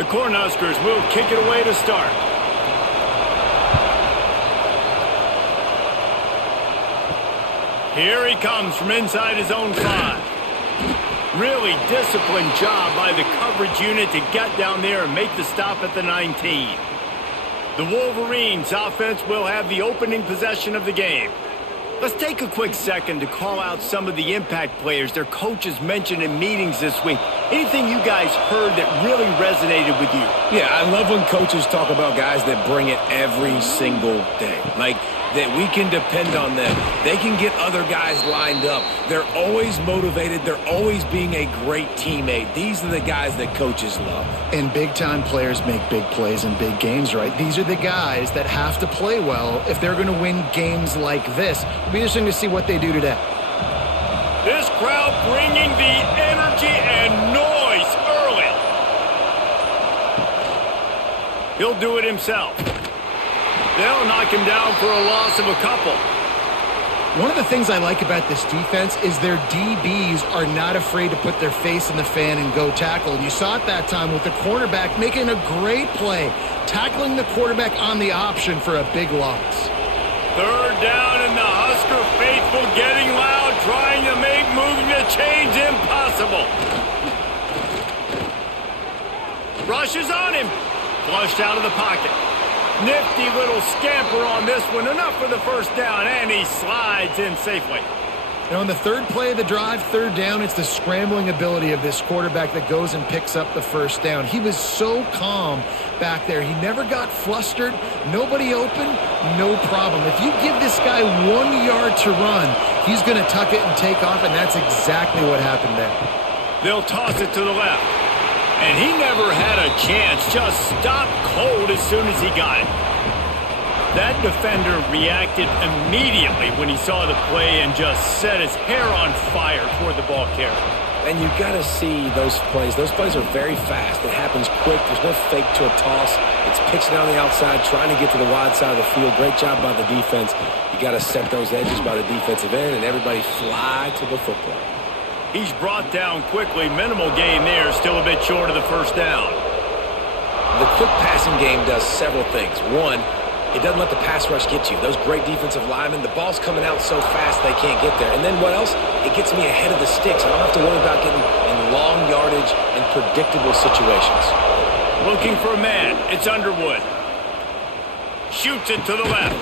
The Cornhuskers will kick it away to start. Here he comes from inside his own 5. Really disciplined job by the coverage unit to get down there and make the stop at the 19. The Wolverines offense will have the opening possession of the game. Let's take a quick second to call out some of the impact players their coaches mentioned in meetings this week. Anything you guys heard that really resonated with you? Yeah, I love when coaches talk about guys that bring it every single day. Like, that we can depend on them. They can get other guys lined up. They're always motivated. They're always being a great teammate. These are the guys that coaches love. And big-time players make big plays in big games, right? These are the guys that have to play well if they're going to win games like this. It'll be interesting to see what they do today. This crowd bringing the energy and noise early. He'll do it himself. They'll knock him down for a loss of a couple. One of the things I like about this defense is their DBs are not afraid to put their face in the fan and go tackle. And you saw it that time with the cornerback making a great play, tackling the quarterback on the option for a big loss. Third down and the Husker faithful getting loud, trying to make moving the chains impossible. Rushes on him. Flushed out of the pocket. Nifty little scamper on this one. Enough for the first down, and he slides in safely. And on the third play of the drive, third down, it's the scrambling ability of this quarterback that goes and picks up the first down. He was so calm back there. He never got flustered. Nobody open, no problem. If you give this guy 1 yard to run, he's going to tuck it and take off, and that's exactly what happened there. They'll toss it to the left. And he never had a chance, just stopped cold as soon as he got it. That defender reacted immediately when he saw the play and just set his hair on fire toward the ball carrier. And you got to see those plays. Those plays are very fast. It happens quick. There's no fake to a toss. It's pitching on the outside, trying to get to the wide side of the field. Great job by the defense. You got to set those edges by the defensive end, and everybody fly to the football. He's brought down quickly. Minimal gain there, still a bit short of the first down. The quick passing game does several things. One, it doesn't let the pass rush get you. Those great defensive linemen, the ball's coming out so fast they can't get there. And then what else? It gets me ahead of the sticks. I don't have to worry about getting in long yardage and predictable situations. Looking for a man. It's Underwood. Shoots it to the left.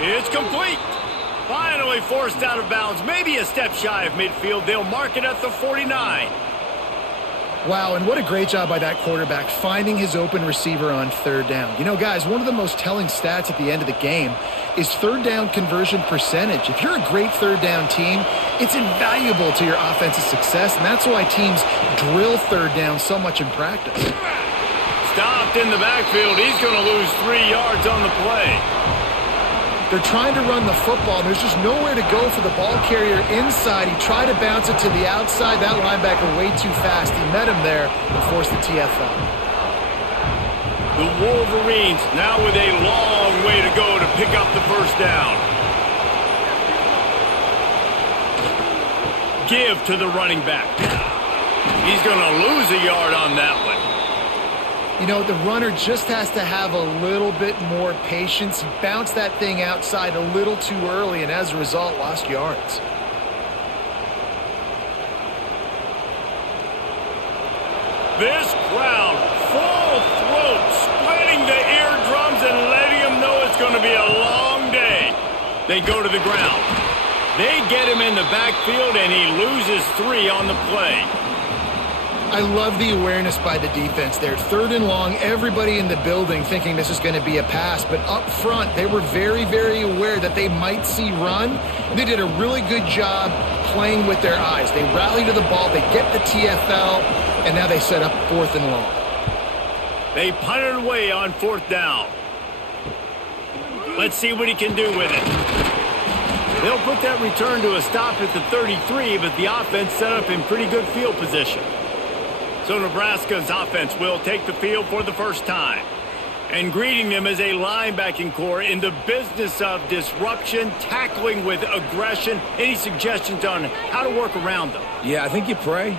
It's complete. Finally forced out of bounds, maybe a step shy of midfield. They'll mark it at the 49. Wow, and what a great job by that quarterback finding his open receiver on third down. You know, guys, one of the most telling stats at the end of the game is third down conversion percentage. If you're a great third down team, it's invaluable to your offensive success, and that's why teams drill third down so much in practice. Stopped in the backfield. He's going to lose 3 yards on the play. They're trying to run the football. There's just nowhere to go for the ball carrier inside. He tried to bounce it to the outside. That linebacker way too fast. He met him there and forced the TFL. The Wolverines now with a long way to go to pick up the first down. Give to the running back. He's going to lose a yard on that one. You know, the runner just has to have a little bit more patience. He bounced that thing outside a little too early, and as a result, lost yards. This crowd, full throat, splitting the eardrums and letting them know it's going to be a long day. They go to the ground. They get him in the backfield, and he loses 3 on the play. I love the awareness by the defense there. Third and long, everybody in the building thinking this is going to be a pass. But up front, they were very, very aware that they might see run. And they did a really good job playing with their eyes. They rally to the ball, they get the TFL, and now they set up fourth and long. They punt it away on fourth down. Let's see what he can do with it. They'll put that return to a stop at the 33, but the offense set up in pretty good field position. So Nebraska's offense will take the field for the first time. And greeting them as a linebacking core in the business of disruption, tackling with aggression. Any suggestions on how to work around them? Yeah, I think you pray.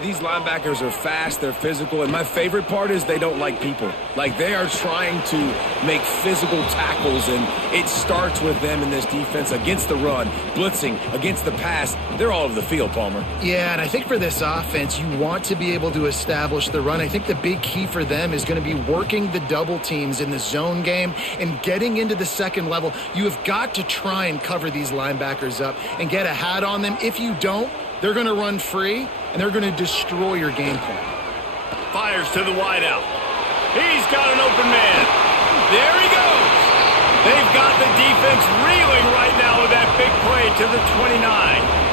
These linebackers are fast, they're physical, and my favorite part is they don't like people. Like, they are trying to make physical tackles, and it starts with them in this defense against the run, blitzing, against the pass. They're all over the field, Palmer. Yeah, and I think for this offense, you want to be able to establish the run. I think the big key for them is going to be working the double teams in the zone game and getting into the second level. You have got to try and cover these linebackers up and get a hat on them. If you don't, they're going to run free, and they're going to destroy your game plan. Fires to the wideout. He's got an open man. There he goes. They've got the defense reeling right now with that big play to the 29.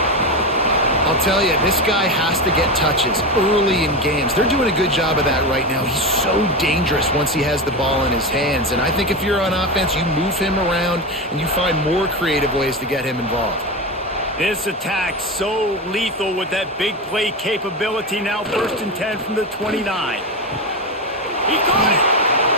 I'll tell you, this guy has to get touches early in games. They're doing a good job of that right now. He's so dangerous once he has the ball in his hands. And I think if you're on offense, you move him around and you find more creative ways to get him involved. This attack so lethal with that big play capability. Now 1st and 10 from the 29. He caught it.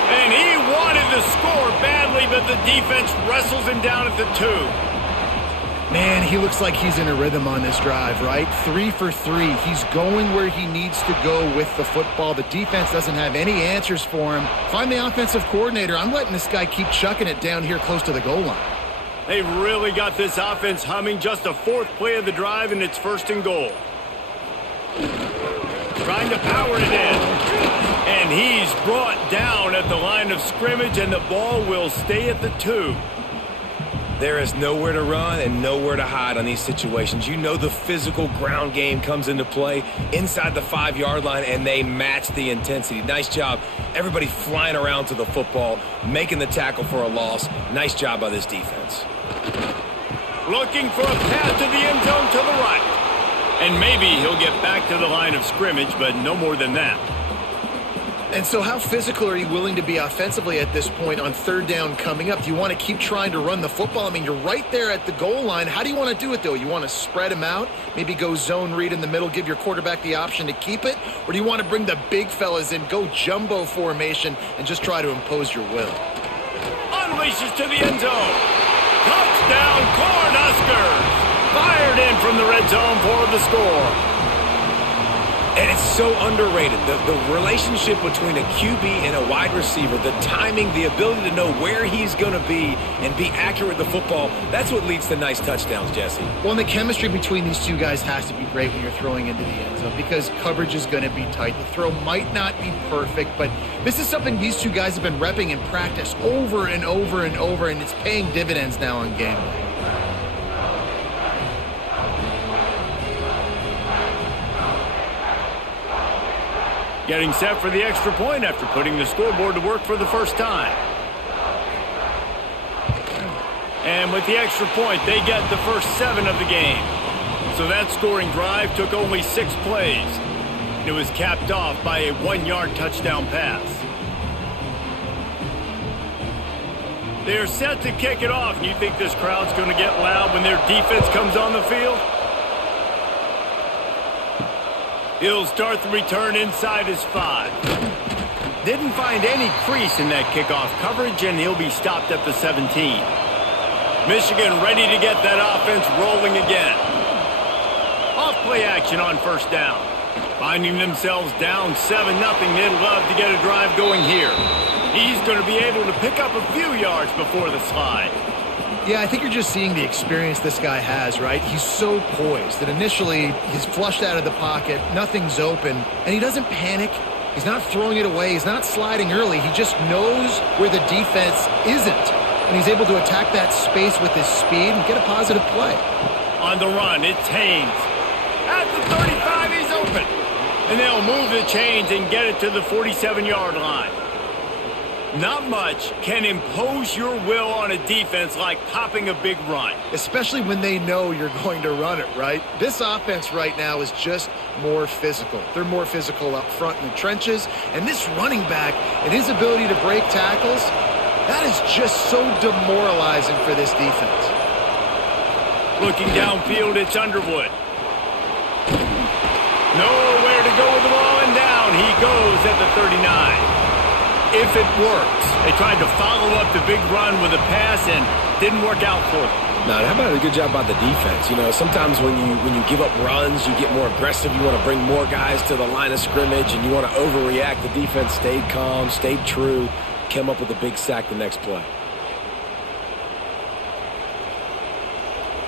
And he wanted to score badly, but the defense wrestles him down at the 2. Man, he looks like he's in a rhythm on this drive, right? 3 for 3. He's going where he needs to go with the football. The defense doesn't have any answers for him. Find the offensive coordinator. I'm letting this guy keep chucking it down here close to the goal line. They've really got this offense humming. Just a 4th play of the drive, and it's 1st and goal. Trying to power it in. And he's brought down at the line of scrimmage, and the ball will stay at the 2. There is nowhere to run and nowhere to hide on these situations. You know the physical ground game comes into play inside the 5-yard line, and they match the intensity. Nice job. Everybody flying around to the football, making the tackle for a loss. Nice job by this defense. Looking for a pass to the end zone to the right. And maybe he'll get back to the line of scrimmage, but no more than that. And so how physical are you willing to be offensively at this point on 3rd down coming up? Do you want to keep trying to run the football? I mean, you're right there at the goal line. How do you want to do it, though? You want to spread him out, maybe go zone read in the middle, give your quarterback the option to keep it? Or do you want to bring the big fellas in, go jumbo formation, and just try to impose your will? Unleashes to the end zone. Touchdown, Cornhuskers! Fired in from the red zone for the score. And it's so underrated. The relationship between a QB and a wide receiver, the timing, the ability to know where he's going to be and be accurate with the football, that's what leads to nice touchdowns, Jesse. Well, and the chemistry between these two guys has to be great when you're throwing into the end zone because coverage is going to be tight. The throw might not be perfect, but this is something these two guys have been repping in practice over and over and over, and it's paying dividends now on game day. Getting set for the extra point after putting the scoreboard to work for the first time. And with the extra point, they get the first 7 of the game. So that scoring drive took only 6 plays. It was capped off by a 1-yard touchdown pass. They're set to kick it off. You think this crowd's going to get loud when their defense comes on the field? He'll start the return inside his 5. Didn't find any crease in that kickoff coverage, and he'll be stopped at the 17. Michigan ready to get that offense rolling again. Off play action on 1st down. Finding themselves down 7-0, they'd love to get a drive going here. He's going to be able to pick up a few yards before the slide. Yeah, I think you're just seeing the experience this guy has, right? He's so poised that initially he's flushed out of the pocket, nothing's open, and he doesn't panic. He's not throwing it away. He's not sliding early. He just knows where the defense isn't, and he's able to attack that space with his speed and get a positive play. On the run, it's Haynes. At the 35, he's open. And they'll move the chains and get it to the 47-yard line. Not much can impose your will on a defense like popping a big run. Especially when they know you're going to run it, right? This offense right now is just more physical. They're more physical up front in the trenches. And this running back and his ability to break tackles, that is just so demoralizing for this defense. Looking downfield, it's Underwood. Nowhere to go with the ball, and down he goes at the 39. if it works. They tried to follow up the big run with a pass and didn't work out for them. Now, how about a good job by the defense? You know, sometimes when you give up runs, you get more aggressive. You want to bring more guys to the line of scrimmage, and you want to overreact. The defense stayed calm, stayed true, came up with a big sack the next play.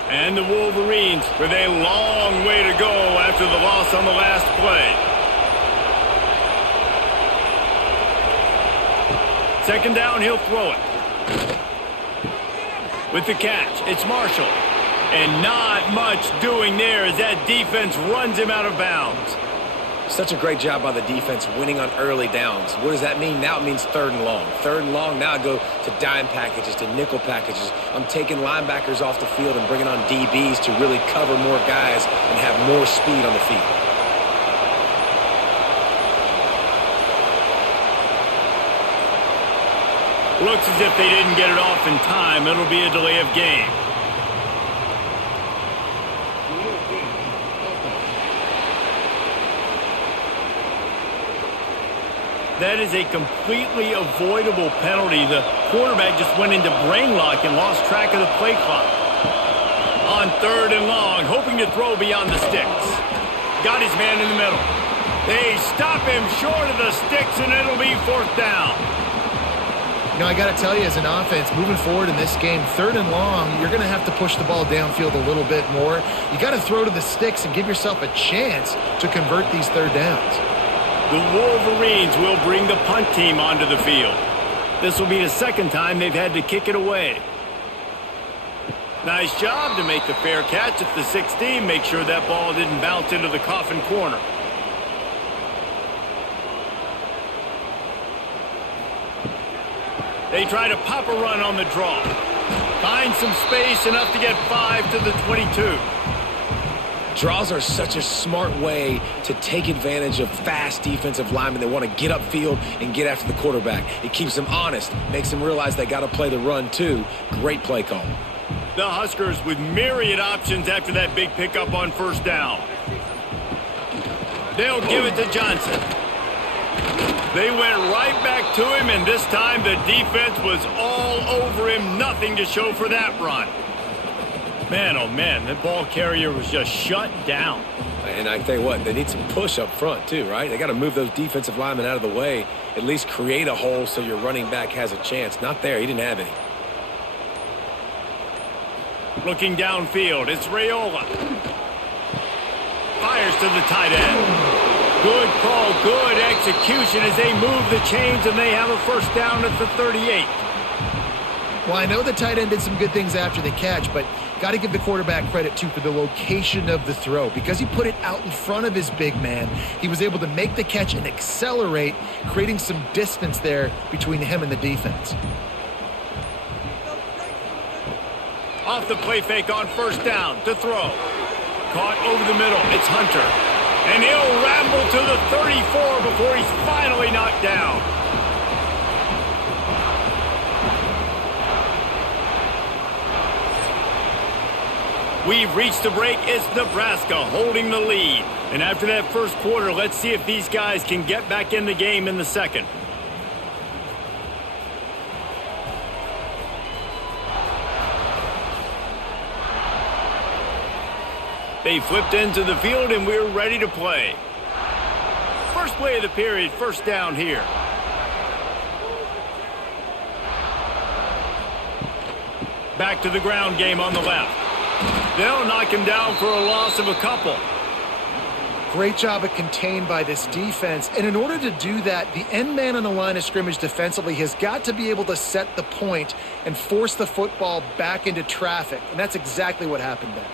And the Wolverines with a long way to go after the loss on the last play. Second down, he'll throw it. With the catch, it's Marshall. And not much doing there as that defense runs him out of bounds. Such a great job by the defense winning on early downs. What does that mean? Now it means third and long. Third and long, now I go to dime packages, to nickel packages. I'm taking linebackers off the field and bringing on DBs to really cover more guys and have more speed on the field. Looks as if they didn't get it off in time. It'll be a delay of game. That is a completely avoidable penalty. The quarterback just went into brain lock and lost track of the play clock. On third and long, hoping to throw beyond the sticks. Got his man in the middle. They stop him short of the sticks, and it'll be fourth down. You know, I got to tell you, as an offense, moving forward in this game, third and long, you're going to have to push the ball downfield a little bit more. You got to throw to the sticks and give yourself a chance to convert these third downs. The Wolverines will bring the punt team onto the field. This will be the second time they've had to kick it away. Nice job to make the fair catch at the 16. Make sure that ball didn't bounce into the coffin corner. They try to pop a run on the draw. Find some space, enough to get 5 to the 22. Draws are such a smart way to take advantage of fast defensive linemen that want to get upfield and get after the quarterback. It keeps them honest, makes them realize they got to play the run too. Great play call. The Huskers with myriad options after that big pickup on first down. They'll give it to Johnson. They went right back to him, and this time the defense was all over him. Nothing to show for that run. Man, oh man, that ball carrier was just shut down. And I tell you what, they need some push up front too, right? They got to move those defensive linemen out of the way, at least create a hole so your running back has a chance. Not there, he didn't have any. Looking downfield, it's Raiola. Fires to the tight end. Good call, good execution as they move the chains, and they have a first down at the 38. Well, I know the tight end did some good things after the catch, but got to give the quarterback credit, too, for the location of the throw. Because he put it out in front of his big man, he was able to make the catch and accelerate, creating some distance there between him and the defense. Off the play fake on first down to throw. Caught over the middle. It's Hunter. And he'll ramble to the 34 before he's finally knocked down. We've reached the break. It's Nebraska holding the lead. And after that first quarter, let's see if these guys can get back in the game in the second. They flipped into the field, and we're ready to play. First play of the period, first down here. Back to the ground game on the left. They'll knock him down for a loss of a couple. Great job of contained by this defense. And in order to do that, the end man on the line of scrimmage defensively has got to be able to set the point and force the football back into traffic. And that's exactly what happened there.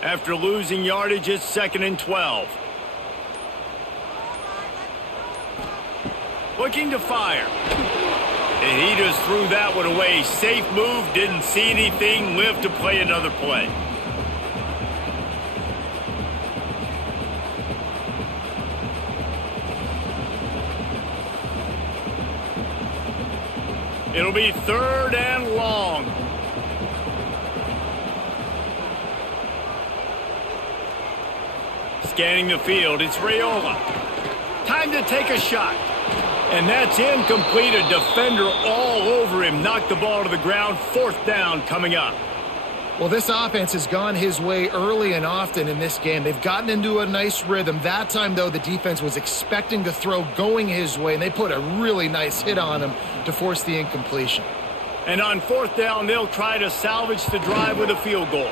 After losing yardage, it's 2nd and 12. Looking to fire. And he just threw that one away. Safe move, didn't see anything, lived to play another play. It'll be 3rd and long. Scanning the field, it's Raiola. Time to take a shot. And that's incomplete. A defender all over him. Knocked the ball to the ground. 4th down coming up. Well, this offense has gone his way early and often in this game. They've gotten into a nice rhythm. That time, though, the defense was expecting to throw going his way, and they put a really nice hit on him to force the incompletion. And on 4th down, they'll try to salvage the drive with a field goal.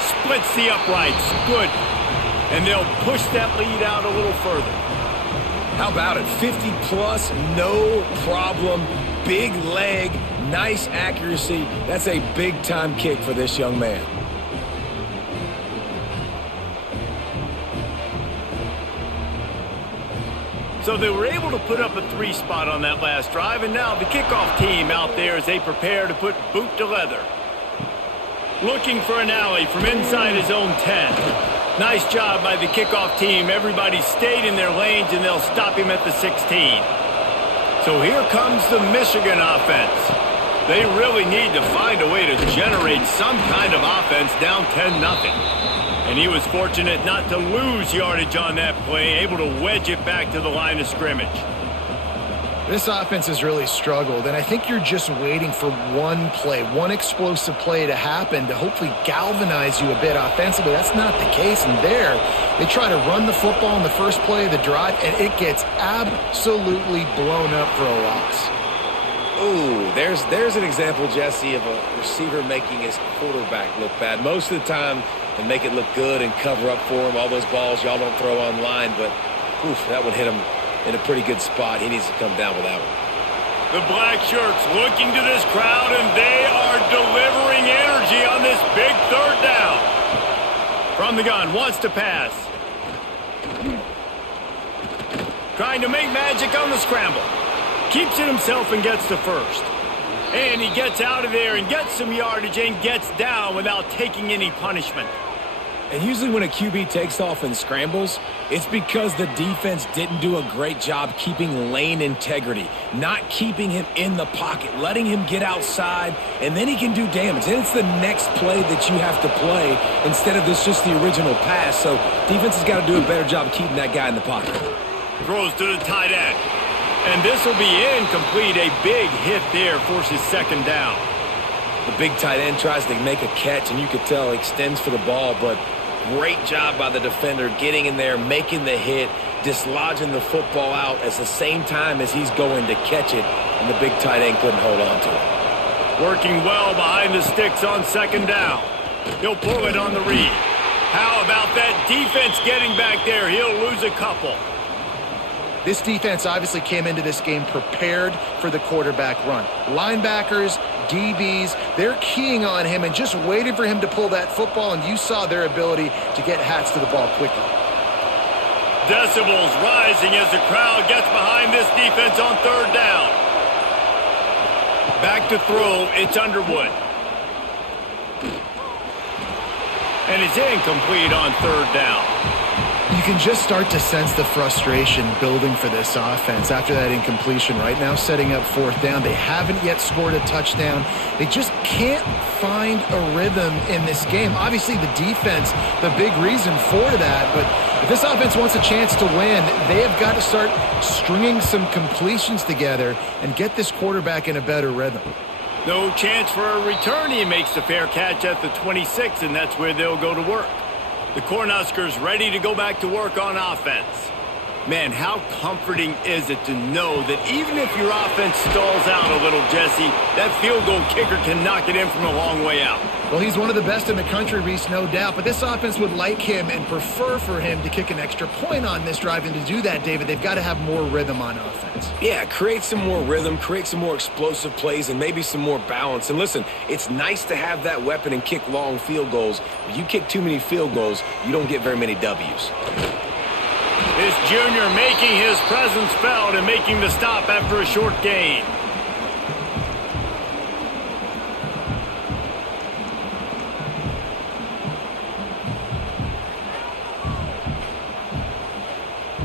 Splits the uprights. Good. And they'll push that lead out a little further. How about it? 50-plus, no problem. Big leg, nice accuracy. That's a big-time kick for this young man. So they were able to put up a 3 spot on that last drive, and now the kickoff team out there as they prepare to put boot to leather. Looking for an alley from inside his own 10. Nice job by the kickoff team. Everybody stayed in their lanes, and they'll stop him at the 16. So here comes the Michigan offense. They really need to find a way to generate some kind of offense down 10-0. And he was fortunate not to lose yardage on that play, able to wedge it back to the line of scrimmage. This offense has really struggled, and I think you're just waiting for one play, one explosive play to happen to hopefully galvanize you a bit offensively. That's not the case, and there they try to run the football in the first play of the drive, and it gets absolutely blown up for a loss. Ooh, there's an example, Jesse, of a receiver making his quarterback look bad. Most of the time, they make it look good and cover up for him. All those balls y'all don't throw online, but oof, that would hit him in a pretty good spot. He needs to come down with that one. The black shirts looking to this crowd, and they are delivering energy on this big 3rd down. From the gun, wants to pass. Trying to make magic on the scramble. Keeps it himself and gets to 1st. And he gets out of there and gets some yardage and gets down without taking any punishment. And usually when a QB takes off and scrambles, it's because the defense didn't do a great job keeping lane integrity, not keeping him in the pocket, letting him get outside, and then he can do damage. And it's the next play that you have to play instead of just the original pass. So defense has got to do a better job keeping that guy in the pocket. Throws to the tight end. And this will be incomplete. A big hit there forces 2nd down. The big tight end tries to make a catch, and you could tell he extends for the ball, but great job by the defender getting in there, making the hit, dislodging the football out at the same time as he's going to catch it, and the big tight end couldn't hold on to it. Working well behind the sticks on 2nd down. He'll pull it on the read. How about that defense getting back there? He'll lose a couple. This defense obviously came into this game prepared for the quarterback run. Linebackers, DBs, they're keying on him and just waiting for him to pull that football, and you saw their ability to get hats to the ball quickly. Decibels rising as the crowd gets behind this defense on 3rd down. Back to throw, it's Underwood. And it's incomplete on 3rd down. You can just start to sense the frustration building for this offense after that incompletion. Right now, setting up 4th down. They haven't yet scored a touchdown. They just can't find a rhythm in this game. Obviously, the defense, the big reason for that. But if this offense wants a chance to win, they have got to start stringing some completions together and get this quarterback in a better rhythm. No chance for a return. He makes the fair catch at the 26, and that's where they'll go to work. The Cornhuskers ready to go back to work on offense. Man, how comforting is it to know that even if your offense stalls out a little, Jesse, that field goal kicker can knock it in from a long way out. Well, he's one of the best in the country, Reese, no doubt. But this offense would like him and prefer for him to kick an extra point on this drive. And to do that, David, they've got to have more rhythm on offense. Yeah, create some more rhythm, create some more explosive plays, and maybe some more balance. And listen, it's nice to have that weapon and kick long field goals. If you kick too many field goals, you don't get very many W's. This junior making his presence felt and making the stop after a short gain.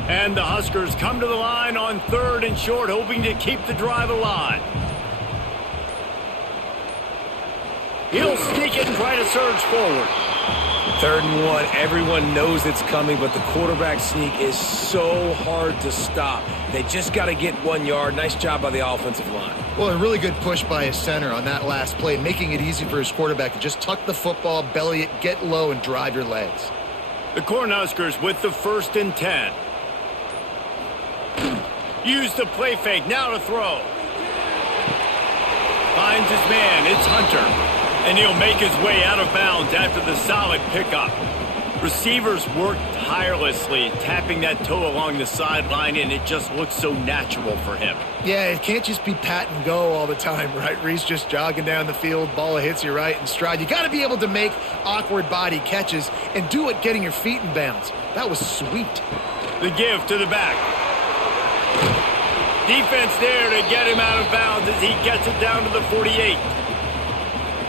And the Huskers come to the line on 3rd and short, hoping to keep the drive alive. He'll sneak it and try to surge forward. 3rd and 1. Everyone knows it's coming, but the quarterback sneak is so hard to stop. They just got to get 1 yard. Nice job by the offensive line. Well, a really good push by his center on that last play, making it easy for his quarterback to just tuck the football, belly it, get low, and drive your legs. The Cornhuskers with the 1st and 10. Use the play fake, now to throw. Finds his man, it's Hunter. And he'll make his way out of bounds after the solid pickup. Receivers work tirelessly, tapping that toe along the sideline, and it just looks so natural for him. Yeah, it can't just be pat and go all the time, right? Reese just jogging down the field, ball hits you right in stride. You got to be able to make awkward body catches and do it getting your feet in bounds. That was sweet. The give to the back. Defense there to get him out of bounds as he gets it down to the 48.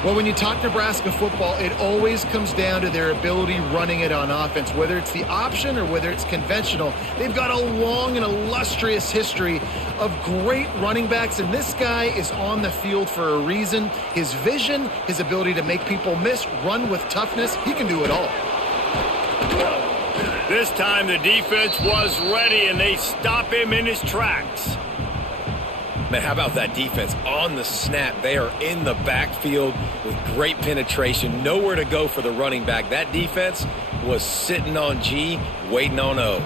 Well, when you talk Nebraska football, it always comes down to their ability running it on offense. Whether it's the option or whether it's conventional, they've got a long and illustrious history of great running backs, and this guy is on the field for a reason. His vision, his ability to make people miss, run with toughness, he can do it all. This time the defense was ready, and they stop him in his tracks. Man, how about that defense on the snap? They are in the backfield with great penetration. Nowhere to go for the running back. That defense was sitting on G, waiting on O.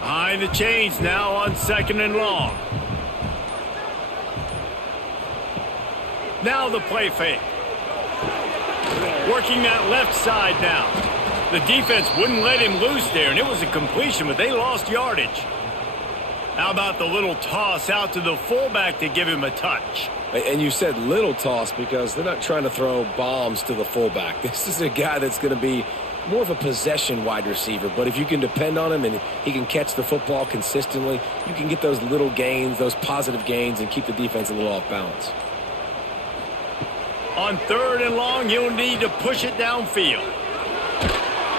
Behind the chains now on 2nd and long. Now the play fake. Working that left side now. The defense wouldn't let him loose there, and it was a completion, but they lost yardage. How about the little toss out to the fullback to give him a touch? And you said little toss because they're not trying to throw bombs to the fullback. This is a guy that's going to be more of a possession wide receiver. But if you can depend on him and he can catch the football consistently, you can get those little gains, those positive gains, and keep the defense a little off balance. On 3rd and long, he'll need to push it downfield.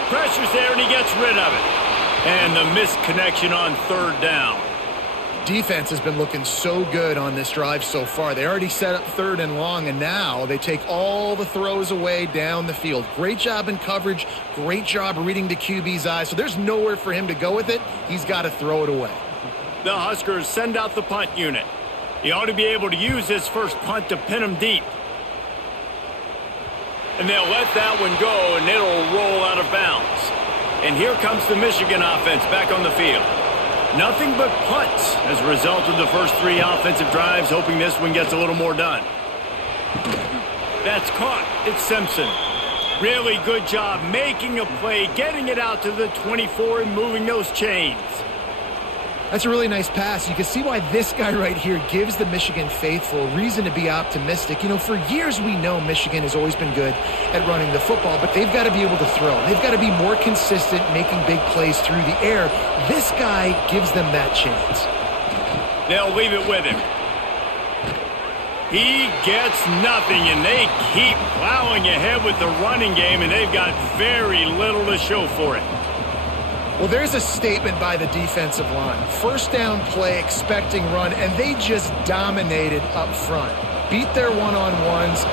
Pressure's there, and he gets rid of it. And the missed connection on 3rd down. Defense has been looking so good on this drive so far. They already set up 3rd and long, and now they take all the throws away down the field. Great job in coverage. Great job reading the QB's eyes. So there's nowhere for him to go with it. He's got to throw it away. The Huskers send out the punt unit. He ought to be able to use his first punt to pin him deep. And they'll let that one go, and it'll roll out of bounds. And here comes the Michigan offense back on the field. Nothing but punts as a result of the first 3 offensive drives, hoping this one gets a little more done. That's caught. It's Simpson. Really good job making a play, getting it out to the 24 and moving those chains. That's a really nice pass. You can see why this guy right here gives the Michigan faithful reason to be optimistic. You know, for years we know Michigan has always been good at running the football, but they've got to be able to throw. They've got to be more consistent making big plays through the air. This guy gives them that chance. They'll leave it with him. He gets nothing, and they keep plowing ahead with the running game, and they've got very little to show for it. Well, there's a statement by the defensive line. 1st down play, expecting run, and they just dominated up front. Beat their one-on-ones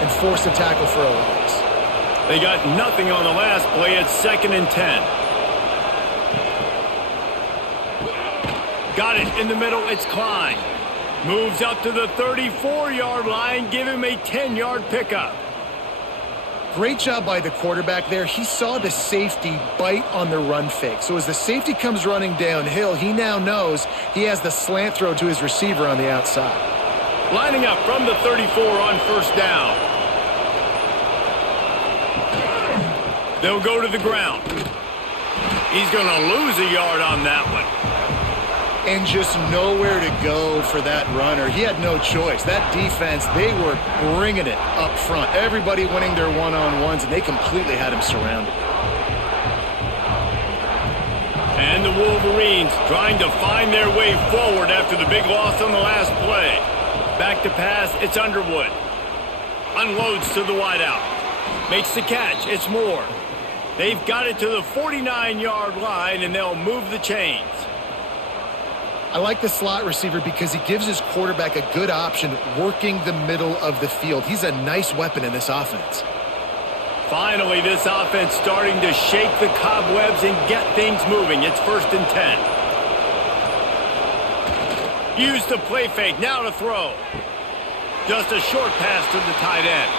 and forced a tackle for a loss. They got nothing on the last play. It's 2nd and 10. Got it in the middle. It's Klein. Moves up to the 34-yard line. Give him a 10-yard pickup. Great job by the quarterback there. He saw the safety bite on the run fake. So as the safety comes running downhill, he now knows he has the slant throw to his receiver on the outside. Lining up from the 34 on 1st down. They'll go to the ground. He's going to lose a yard on that one. And just nowhere to go for that runner. He had no choice. That defense, they were bringing it up front. Everybody winning their one-on-ones, and they completely had him surrounded. And the Wolverines trying to find their way forward after the big loss on the last play. Back to pass, it's Underwood. Unloads to the wideout. Makes the catch, it's Moore. They've got it to the 49-yard line, and they'll move the chains. I like the slot receiver because he gives his quarterback a good option working the middle of the field. He's a nice weapon in this offense. Finally, this offense starting to shake the cobwebs and get things moving. It's 1st and 10. Use the play fake. Now to throw. Just a short pass to the tight end.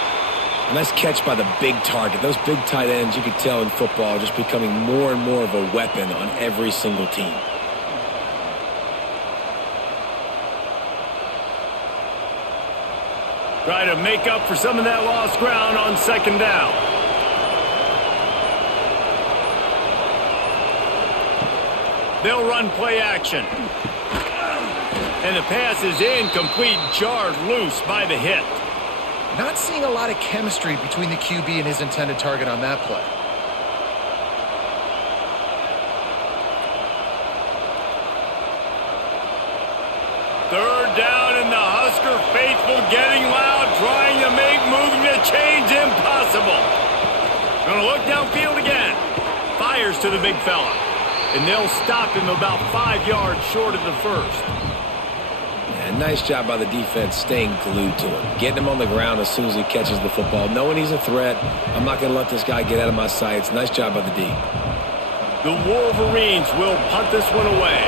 Nice catch by the big target. Those big tight ends, you could tell in football, are just becoming more and more of a weapon on every single team. Try to make up for some of that lost ground on 2nd down. They'll run play action. And the pass is incomplete, jarred loose by the hit. Not seeing a lot of chemistry between the QB and his intended target on that play. Third down, and the Husker faithful getting loud, trying to make moving the chains impossible. Going to look downfield again. Fires to the big fella. And they'll stop him about 5 yards short of the first. Yeah, nice job by the defense staying glued to him. Getting him on the ground as soon as he catches the football. Knowing he's a threat, I'm not going to let this guy get out of my sights. Nice job by the D. The Wolverines will punt this one away.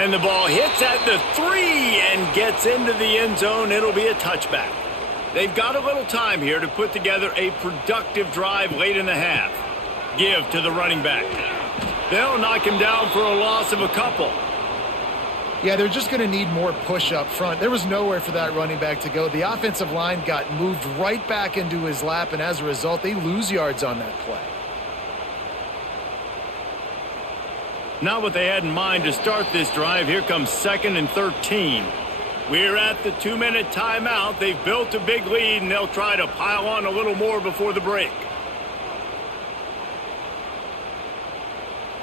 And the ball hits at the 3 and gets into the end zone. It'll be a touchback. They've got a little time here to put together a productive drive late in the half. Give to the running back. They'll knock him down for a loss of a couple. Yeah, they're just going to need more push up front. There was nowhere for that running back to go. The offensive line got moved right back into his lap, and as a result, they lose yards on that play. Not what they had in mind to start this drive. Here comes 2nd and 13. We're at the 2-minute timeout. They've built a big lead, and they'll try to pile on a little more before the break.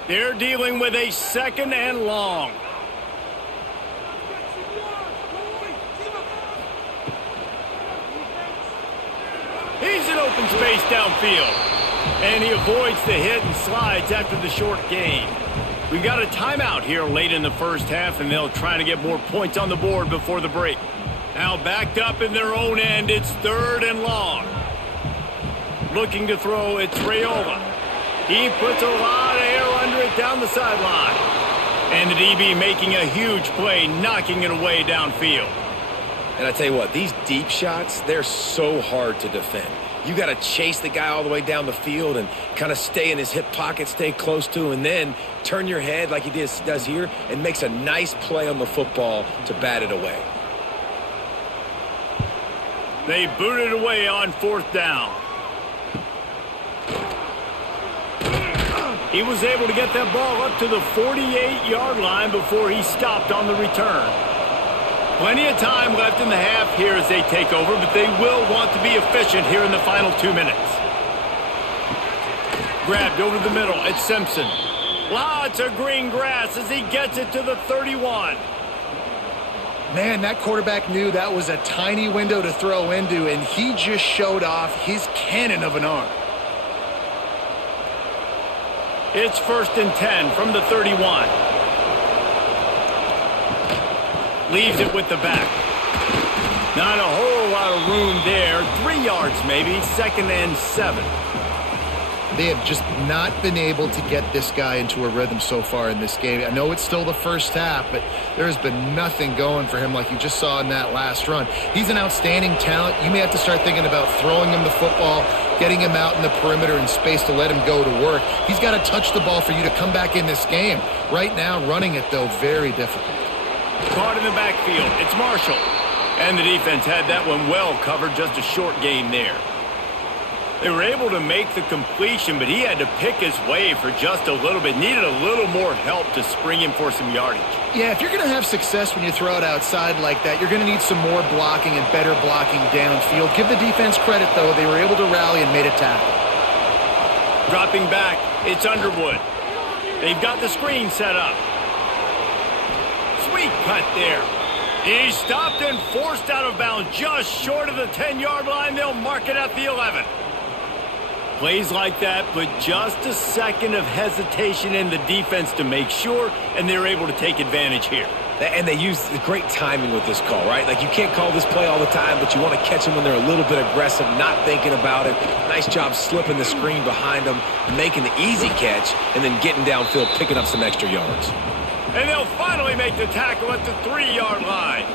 They're dealing with a 2nd and long. He's in open space downfield. And he avoids the hit and slides after the short gain. We've got a timeout here late in the first half, and they'll try to get more points on the board before the break. Now backed up in their own end, it's 3rd and long. Looking to throw, it's Raiola. He puts a lot of air under it down the sideline. And the DB making a huge play, knocking it away downfield. And I tell you what, these deep shots, they're so hard to defend. You got to chase the guy all the way down the field and kind of stay in his hip pocket, stay close to him, and then turn your head like he does here and makes a nice play on the football to bat it away. They boot it away on 4th down. He was able to get that ball up to the 48-yard line before he stopped on the return. Plenty of time left in the half here as they take over, but they will want to be efficient here in the final 2 minutes. Grabbed over the middle. It's Simpson. Lots of green grass as he gets it to the 31. Man, that quarterback knew that was a tiny window to throw into, and he just showed off his cannon of an arm. It's 1st and 10 from the 31. Leaves it with the back. Not a whole lot of room there. 3 yards maybe. 2nd and 7. They have just not been able to get this guy into a rhythm so far in this game. I know it's still the first half, but there's been nothing going for him like you just saw in that last run. He's an outstanding talent. You may have to start thinking about throwing him the football, getting him out in the perimeter in space to let him go to work. He's got to touch the ball for you to come back in this game. Right now, running it, though, very difficult. Caught in the backfield. It's Marshall. And the defense had that one well covered. Just a short gain there. They were able to make the completion, but he had to pick his way for just a little bit. Needed a little more help to spring him for some yardage. Yeah, if you're going to have success when you throw it outside like that, you're going to need some more blocking and better blocking downfield. Give the defense credit, though. They were able to rally and made a tackle. Dropping back, it's Underwood. They've got the screen set up. Sweet cut there. He's stopped and forced out of bounds just short of the 10-yard line. They'll mark it at the 11. Plays like that put just a second of hesitation in the defense to make sure, and they're able to take advantage here. And they use great timing with this call, right? Like, you can't call this play all the time, but you want to catch them when they're a little bit aggressive, not thinking about it. Nice job slipping the screen behind them, making the easy catch, and then getting downfield, picking up some extra yards. And they'll finally make the tackle at the 3-yard line.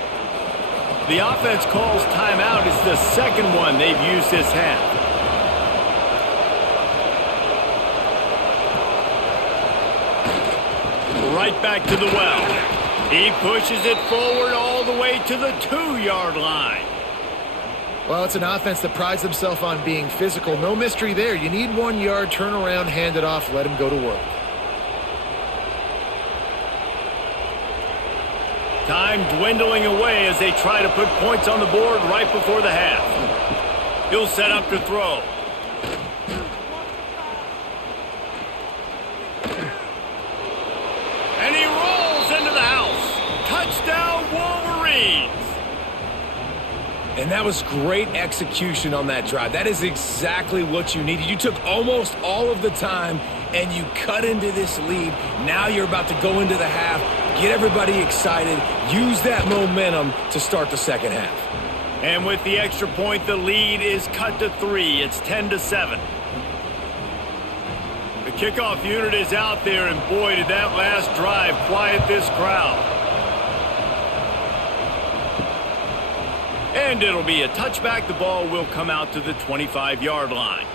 The offense calls timeout. It's the second one they've used this half. Right back to the well. He pushes it forward all the way to the 2-yard line. Well, it's an offense that prides themselves on being physical. No mystery there. You need 1 yard, turn around, hand it off, let him go to work. Time dwindling away as they try to put points on the board right before the half. He'll set up to throw. And he rolls into the house. Touchdown, Wolverines. And that was great execution on that drive. That is exactly what you needed. You took almost all of the time, and you cut into this lead. Now you're about to go into the half, get everybody excited, use that momentum to start the second half. And with the extra point, the lead is cut to 3. It's 10-7. The kickoff unit is out there, and boy, did that last drive quiet this crowd. And it'll be a touchback. The ball will come out to the 25-yard line.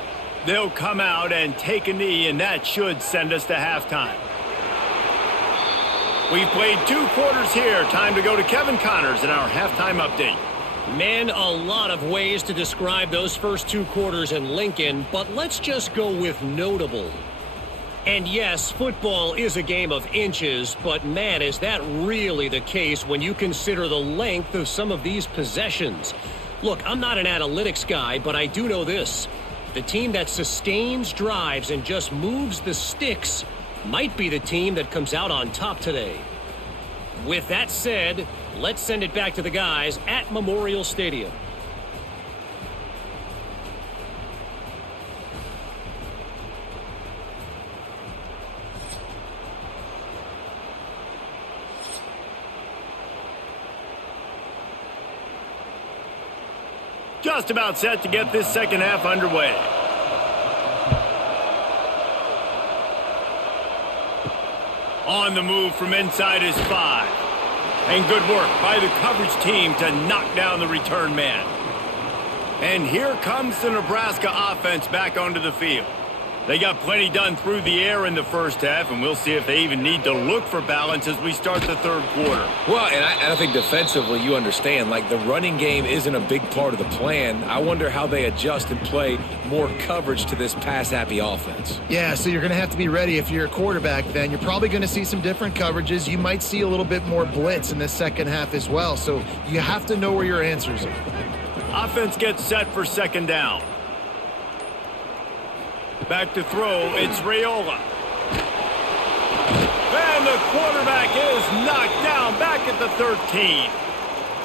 They'll come out and take a knee, and that should send us to halftime. We've played 2 quarters here. Time to go to Kevin Connors in our halftime update. Man, a lot of ways to describe those first 2 quarters in Lincoln, but let's just go with notable. And yes, football is a game of inches, but man, is that really the case when you consider the length of some of these possessions. Look, I'm not an analytics guy, but I do know this. The team that sustains drives and just moves the sticks might be the team that comes out on top today. With that said, let's send it back to the guys at Memorial Stadium. Just about set to get this second half underway. On the move from inside his 5. And good work by the coverage team to knock down the return man. And here comes the Nebraska offense back onto the field. They got plenty done through the air in the first half, and we'll see if they even need to look for balance as we start the third quarter. Well, and I think defensively, you understand, like, the running game isn't a big part of the plan. I wonder how they adjust and play more coverage to this pass-happy offense. Yeah, so you're going to have to be ready if you're a quarterback then. You're probably going to see some different coverages. You might see a little bit more blitz in the second half as well, so you have to know where your answers are. Offense gets set for second down. Back to throw, it's Raiola. And the quarterback is knocked down back at the 13.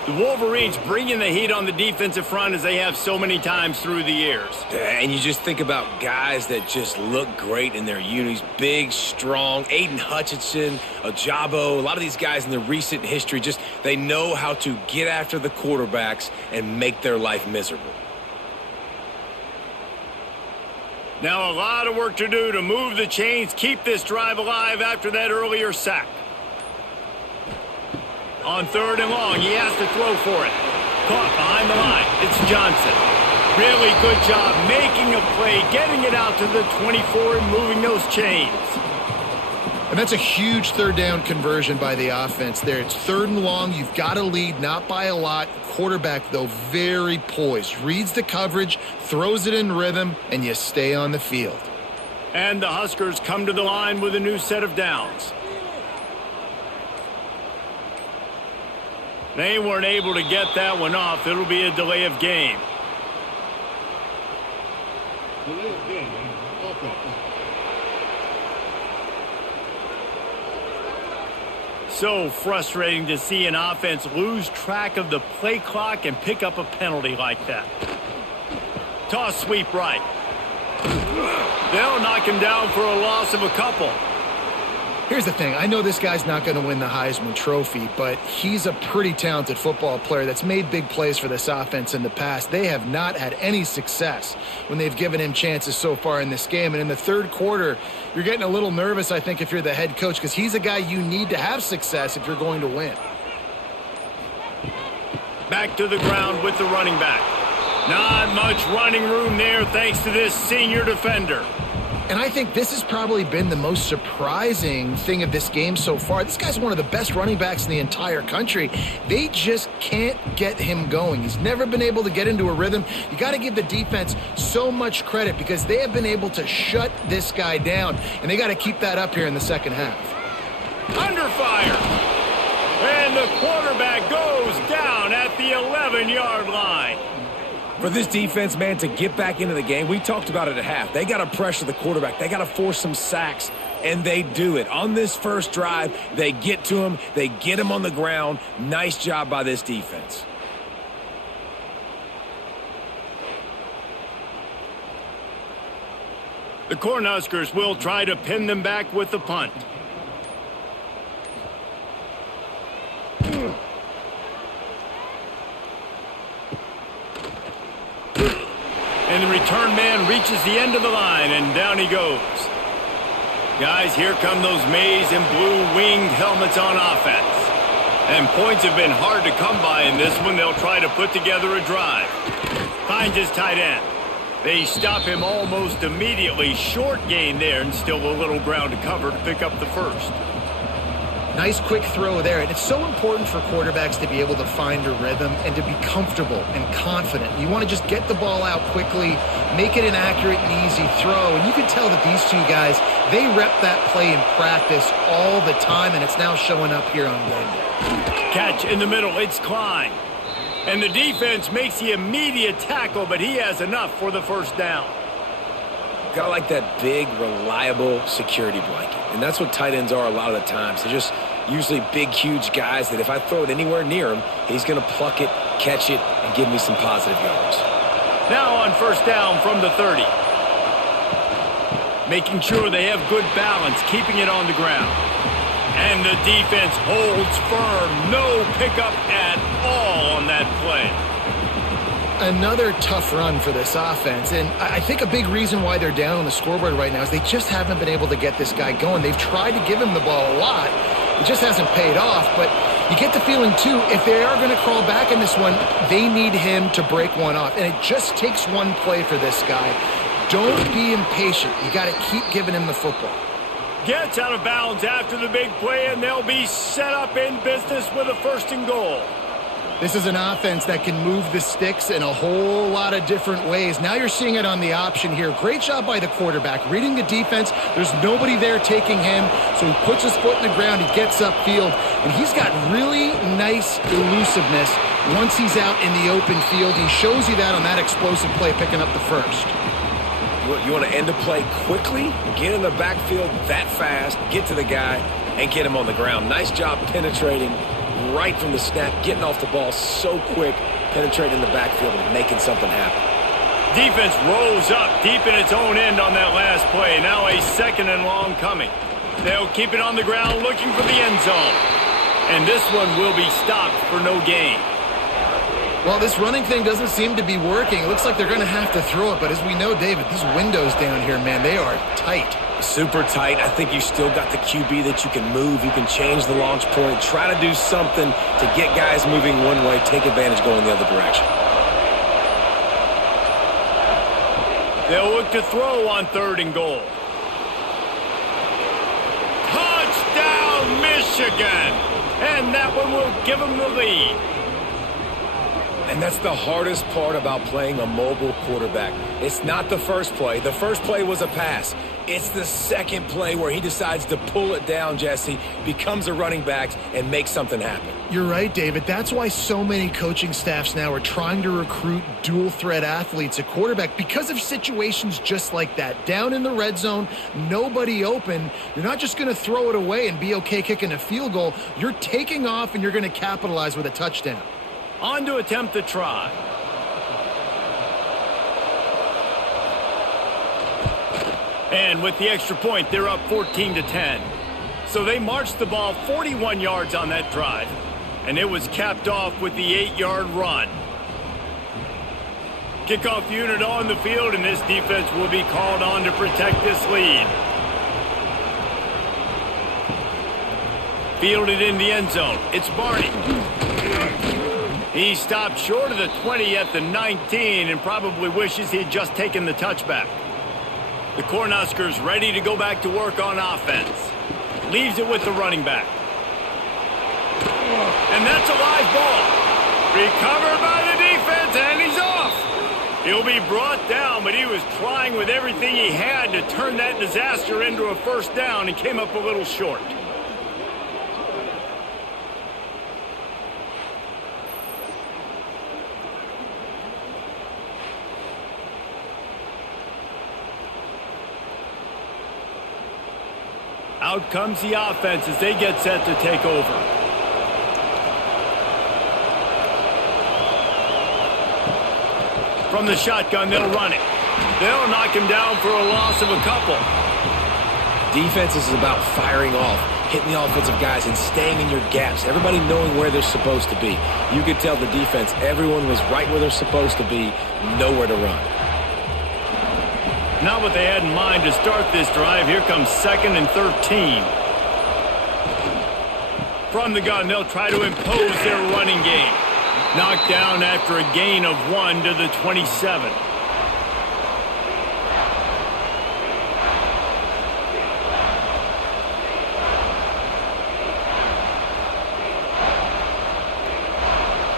The Wolverines bringing the heat on the defensive front as they have so many times through the years. And you just think about guys that just look great in their unis. Big, strong, Aiden Hutchinson, Ajabo, a lot of these guys in the recent history, just they know how to get after the quarterbacks and make their life miserable. Now a lot of work to do to move the chains, keep this drive alive after that earlier sack. On 3rd and long, he has to throw for it. Caught behind the line, it's Johnson. Really good job making a play, getting it out to the 24 and moving those chains. And that's a huge 3rd down conversion by the offense there. It's 3rd and long. You've got a lead, not by a lot. Quarterback, though, very poised. Reads the coverage, throws it in rhythm, and you stay on the field. And the Huskers come to the line with a new set of downs. They weren't able to get that one off. It'll be a delay of game. Delay of game. So frustrating to see an offense lose track of the play clock and pick up a penalty like that. Toss sweep right. They'll knock him down for a loss of a couple. Here's the thing. I know this guy's not going to win the Heisman Trophy, but he's a pretty talented football player that's made big plays for this offense in the past. They have not had any success when they've given him chances so far in this game. And in the third quarter, you're getting a little nervous, I think, if you're the head coach, because he's a guy you need to have success if you're going to win. Back to the ground with the running back. Not much running room there thanks to this senior defender. And I think this has probably been the most surprising thing of this game so far. This guy's one of the best running backs in the entire country. They just can't get him going. He's never been able to get into a rhythm. You got to give the defense so much credit because they have been able to shut this guy down, and they got to keep that up here in the second half. Under fire. And the quarterback goes down at the 11-yard line. For this defense, man, to get back into the game, we talked about it at half. They got to pressure the quarterback. They got to force some sacks, and they do it. On this first drive, they get to him. They get him on the ground. Nice job by this defense. The Cornhuskers will try to pin them back with the punt. And the return man reaches the end of the line, and down he goes. Guys, here come those maize and blue winged helmets on offense. And points have been hard to come by in this one. They'll try to put together a drive. Finds his tight end. They stop him almost immediately. Short gain there, and still a little ground to cover to pick up the first. Nice quick throw there, and it's so important for quarterbacks to be able to find a rhythm and to be comfortable and confident. You want to just get the ball out quickly, make it an accurate and easy throw, and you can tell that these two guys, they rep that play in practice all the time, and it's now showing up here on game day. Catch in the middle, it's Klein. And the defense makes the immediate tackle, but he has enough for the first down. Got like that big, reliable security blanket. And that's what tight ends are a lot of the times. They're just usually big, huge guys that if I throw it anywhere near him, he's going to pluck it, catch it, and give me some positive yards. Now on first down from the 30. Making sure they have good balance, keeping it on the ground. And the defense holds firm. No pickup at all on that play. Another tough run for this offense, and I think a big reason why they're down on the scoreboard right now is they just haven't been able to get this guy going. They've tried to give him the ball a lot. It just hasn't paid off, but you get the feeling, too, if they are going to crawl back in this one, they need him to break one off, and it just takes one play for this guy. Don't be impatient. You got to keep giving him the football. Gets out of bounds after the big play, and they'll be set up in business with a first and goal. This is an offense that can move the sticks in a whole lot of different ways. Now you're seeing it on the option here. Great job by the quarterback. Reading the defense, there's nobody there taking him, so he puts his foot in the ground, he gets upfield, and he's got really nice elusiveness once he's out in the open field. He shows you that on that explosive play, picking up the first. You want to end a play quickly, get in the backfield that fast, get to the guy, and get him on the ground. Nice job penetrating right from the snap, getting off the ball so quick, penetrating the backfield and making something happen. Defense rolls up deep in its own end on that last play. Now a second and long coming. They'll keep it on the ground looking for the end zone. And this one will be stopped for no gain. Well, this running thing doesn't seem to be working. It looks like they're going to have to throw it, but as we know, David, these windows down here, man, they are tight. Super tight. I think you still got the QB that you can move. You can change the launch point. Try to do something to get guys moving one way. Take advantage going the other direction. They'll look to throw on third and goal. Touchdown, Michigan! And that one will give them the lead. And that's the hardest part about playing a mobile quarterback. It's not the first play. The first play was a pass. It's the second play where he decides to pull it down, Jesse, becomes a running back, and makes something happen. You're right, David. That's why so many coaching staffs now are trying to recruit dual-threat athletes at quarterback because of situations just like that. Down in the red zone, nobody open. You're not just going to throw it away and be okay kicking a field goal. You're taking off, and you're going to capitalize with a touchdown. On to attempt the try. And with the extra point, they're up 14-10. So they marched the ball 41 yards on that drive, and it was capped off with the 8-yard run. Kickoff unit on the field, and this defense will be called on to protect this lead. Fielded in the end zone. It's Barney. He stopped short of the 20 at the 19 and probably wishes he had just taken the touchback. The Cornhuskers ready to go back to work on offense. Leaves it with the running back. And that's a live ball. Recovered by the defense, and he's off. He'll be brought down, but he was trying with everything he had to turn that disaster into a first down and came up a little short. Out comes the offense as they get set to take over. From the shotgun, they'll run it. They'll knock him down for a loss of a couple. Defense is about firing off, hitting the offensive guys, and staying in your gaps. Everybody knowing where they're supposed to be. You could tell the defense, everyone was right where they're supposed to be, nowhere to run. Not what they had in mind to start this drive. Here comes 2nd and 13. From the gun, they'll try to impose their running game. Knocked down after a gain of 1 to the 27.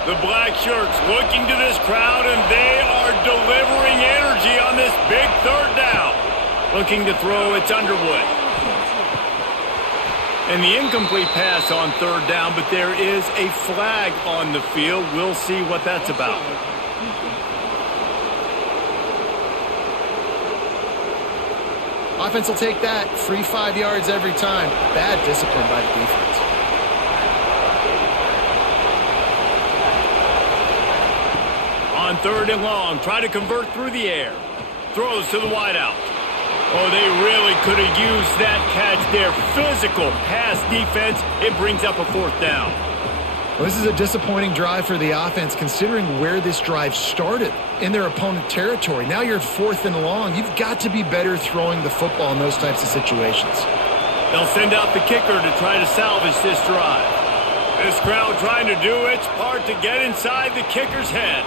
The black shirts looking to this crowd, and they are delivering energy on this big 3rd down. Looking to throw, it's Underwood. And the incomplete pass on 3rd down, but there is a flag on the field. We'll see what that's about. Offense will take that. Free 5 yards every time. Bad discipline by the defense. On 3rd and long, try to convert through the air. Throws to the wideout. Oh, they really could have used that catch there. Physical pass defense. It brings up a 4th down. Well, this is a disappointing drive for the offense considering where this drive started in their opponent territory. Now you're at 4th and long. You've got to be better throwing the football in those types of situations. They'll send out the kicker to try to salvage this drive. This crowd trying to do its part to get inside the kicker's head.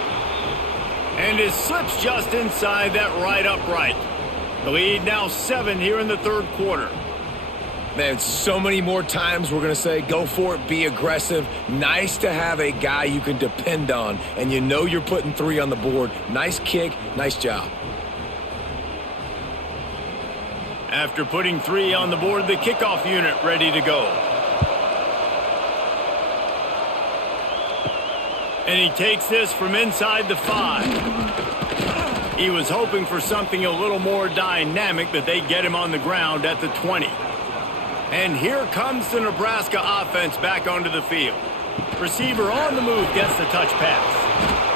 And it slips just inside that right upright. The lead now 7 here in the 3rd quarter. Man, so many more times we're going to say, go for it, be aggressive. Nice to have a guy you can depend on, and you know you're putting 3 on the board. Nice kick, nice job. After putting 3 on the board, the kickoff unit ready to go. And he takes this from inside the 5. He was hoping for something a little more dynamic, but they get him on the ground at the 20. And here comes the Nebraska offense back onto the field. Receiver on the move gets the touch pass.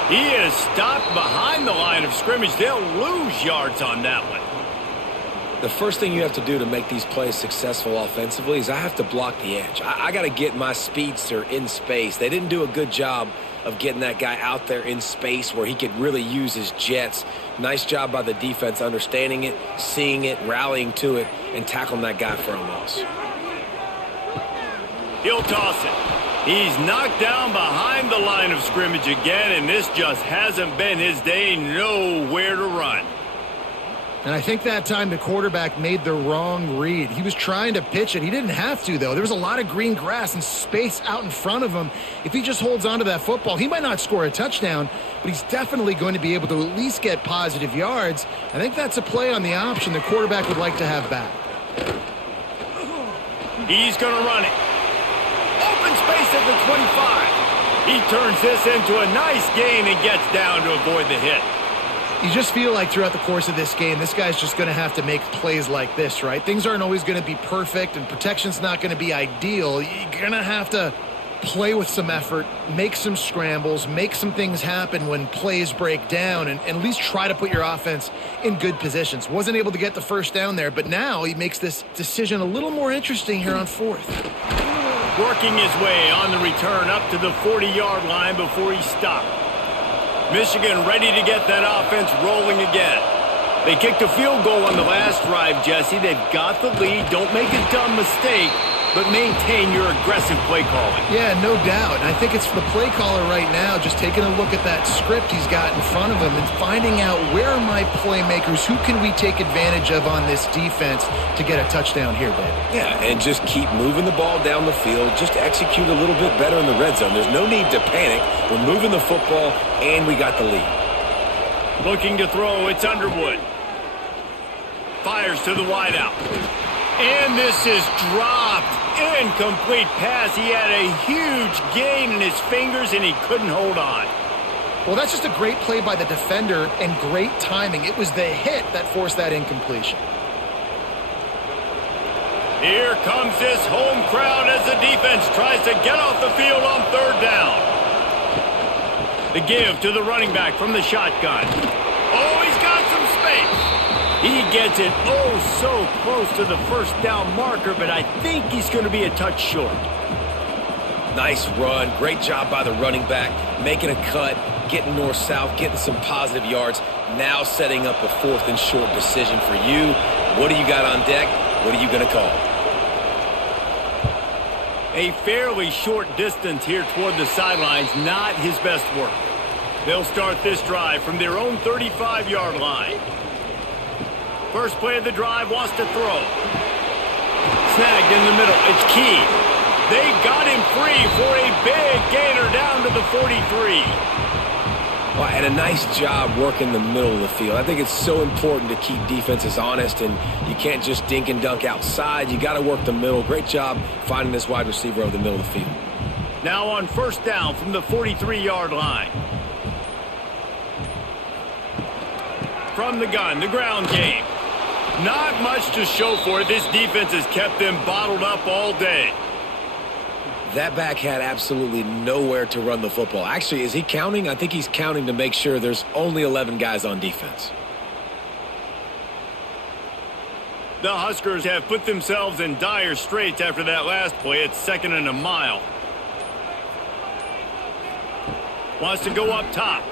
He is stopped behind the line of scrimmage. They'll lose yards on that one. The first thing you have to do to make these plays successful offensively is I have to block the edge. I got to get my speedster in space. They didn't do a good job of getting that guy out there in space where he could really use his jets. Nice job by the defense understanding it, seeing it, rallying to it, and tackling that guy for a loss. He'll toss it. He's knocked down behind the line of scrimmage again, and this just hasn't been his day. Nowhere to run. And I think that time the quarterback made the wrong read. He was trying to pitch it. He didn't have to, though. There was a lot of green grass and space out in front of him. If he just holds on to that football, he might not score a touchdown, but he's definitely going to be able to at least get positive yards. I think that's a play on the option the quarterback would like to have back. He's going to run it. Open space at the 25. He turns this into a nice gain and gets down to avoid the hit. You just feel like throughout the course of this game, this guy's just going to have to make plays like this, right? Things aren't always going to be perfect, and protection's not going to be ideal. You're going to have to play with some effort, make some scrambles, make some things happen when plays break down, and at least try to put your offense in good positions. Wasn't able to get the first down there, but now he makes this decision a little more interesting here on fourth. Working his way on the return up to the 40-yard line before he stopped. Michigan ready to get that offense rolling again. They kicked a field goal on the last drive, Jesse. They've got the lead. Don't make a dumb mistake, but maintain your aggressive play calling. Yeah, no doubt. And I think it's the play caller right now just taking a look at that script he's got in front of him and finding out where are my playmakers, who can we take advantage of on this defense to get a touchdown here, Dave. Yeah, and just keep moving the ball down the field. Just execute a little bit better in the red zone. There's no need to panic. We're moving the football, and we got the lead. Looking to throw, it's Underwood. Fires to the wideout. And this is dropped. Incomplete pass. He had a huge gain in his fingers, and he couldn't hold on. Well, that's just a great play by the defender and great timing. It was the hit that forced that incompletion. Here comes this home crowd as the defense tries to get off the field on third down. The give to the running back from the shotgun. Oh, he's got some space. He gets it so close to the first down marker, but I think he's going to be a touch short. Nice run. Great job by the running back. Making a cut, getting north-south, getting some positive yards. Now setting up a 4th and short decision for you. What do you got on deck? What are you going to call? A fairly short distance here toward the sidelines, not his best work. They'll start this drive from their own 35-yard line. First play of the drive, wants to throw. Snagged in the middle. It's Key. They got him free for a big gainer down to the 43. Well, and a nice job working the middle of the field. I think it's so important to keep defenses honest, and you can't just dink and dunk outside. You got to work the middle. Great job finding this wide receiver over the middle of the field. Now on first down from the 43-yard line. From the gun, the ground game. Not much to show for it. This defense has kept them bottled up all day. That back had absolutely nowhere to run the football. Actually, is he counting? I think he's counting to make sure there's only 11 guys on defense. The Huskers have put themselves in dire straits after that last play. It's 2nd and a mile. Wants to go up top.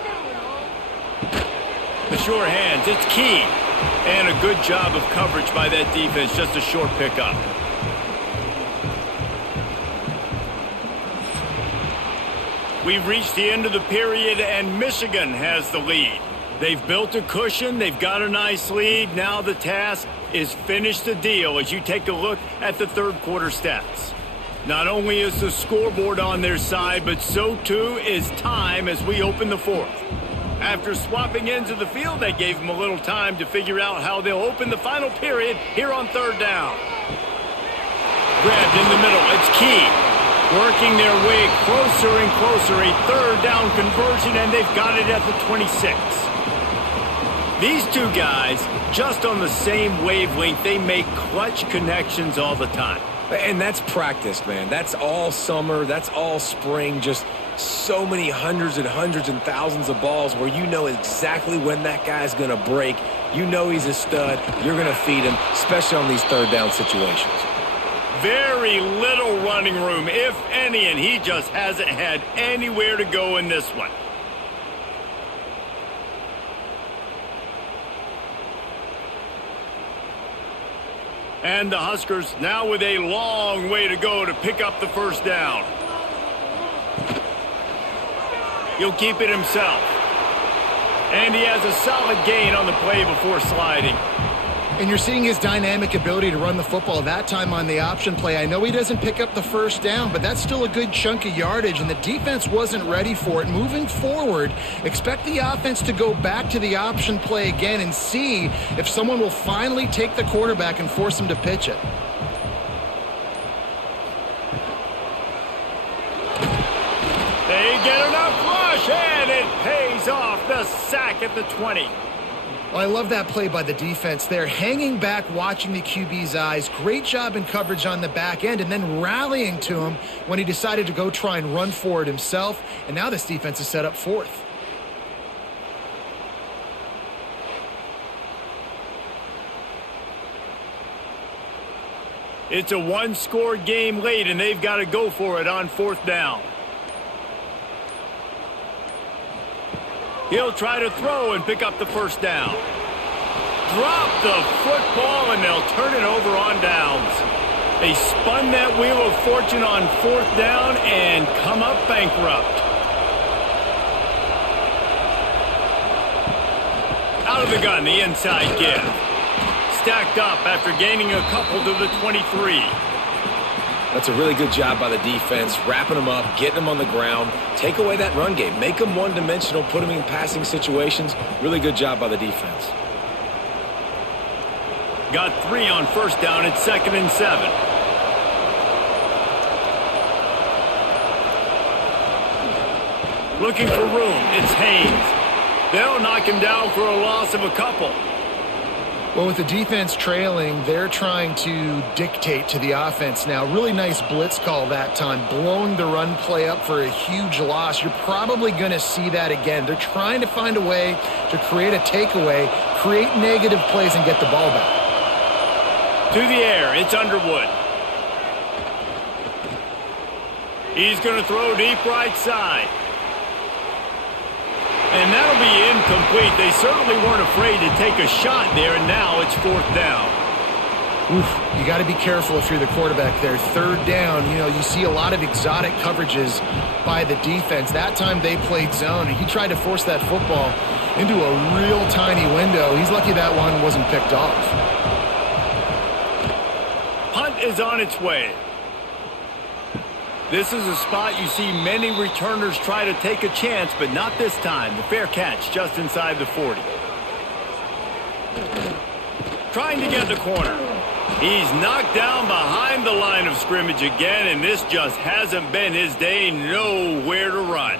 The sure hands, it's Key. And a good job of coverage by that defense, just a short pickup. We've reached the end of the period, and Michigan has the lead. They've built a cushion. They've got a nice lead. Now the task is finish the deal as you take a look at the third quarter stats. Not only is the scoreboard on their side, but so too is time as we open the fourth. After swapping ends of the field, that gave them a little time to figure out how they'll open the final period here on third down. Grabbed in the middle. It's Key. Working their way closer and closer. A third down conversion, and they've got it at the 26. These two guys, just on the same wavelength, they make clutch connections all the time. And that's practice, man. That's all summer. That's all spring. Just so many hundreds and thousands of balls where you know exactly when that guy's going to break. You know he's a stud. You're going to feed him, especially on these third down situations. Very little running room, if any, and he just hasn't had anywhere to go in this one. And the Huskers now with a long way to go to pick up the first down. He'll keep it himself. And he has a solid gain on the play before sliding. And you're seeing his dynamic ability to run the football, that time on the option play. I know he doesn't pick up the first down, but that's still a good chunk of yardage, and the defense wasn't ready for it. Moving forward, expect the offense to go back to the option play again and see if someone will finally take the quarterback and force him to pitch it. They get enough rush, and it pays off. The sack at the 20. Well, I love that play by the defense there. Hanging back, watching the QB's eyes. Great job in coverage on the back end, and then rallying to him when he decided to go try and run for it himself. And now this defense is set up fourth. It's a one-score game late, and they've got to go for it on fourth down. He'll try to throw and pick up the first down. Drop the football, and they'll turn it over on downs. They spun that wheel of fortune on fourth down and come up bankrupt. Out of the gun, the inside give. Stacked up after gaining a couple to the 23. That's a really good job by the defense, wrapping them up, getting them on the ground. Take away that run game. Make them one-dimensional, put them in passing situations. Really good job by the defense. Got 3 on first down at 2nd and 7. Looking for room. It's Haynes. They'll knock him down for a loss of a couple. Well, with the defense trailing, they're trying to dictate to the offense now. Really nice blitz call that time, blowing the run play up for a huge loss. You're probably going to see that again. They're trying to find a way to create a takeaway, create negative plays, and get the ball back. To the air, it's Underwood. He's going to throw deep right side. And that'll be incomplete. They certainly weren't afraid to take a shot there, and now it's fourth down. Oof, you got to be careful if you're the quarterback there. Third down, you see a lot of exotic coverages by the defense. That time they played zone, and he tried to force that football into a real tiny window. He's lucky that one wasn't picked off. Punt is on its way. This is a spot you see many returners try to take a chance, but not this time. The fair catch just inside the 40. Trying to get the corner. He's knocked down behind the line of scrimmage again, and this just hasn't been his day. Nowhere to run.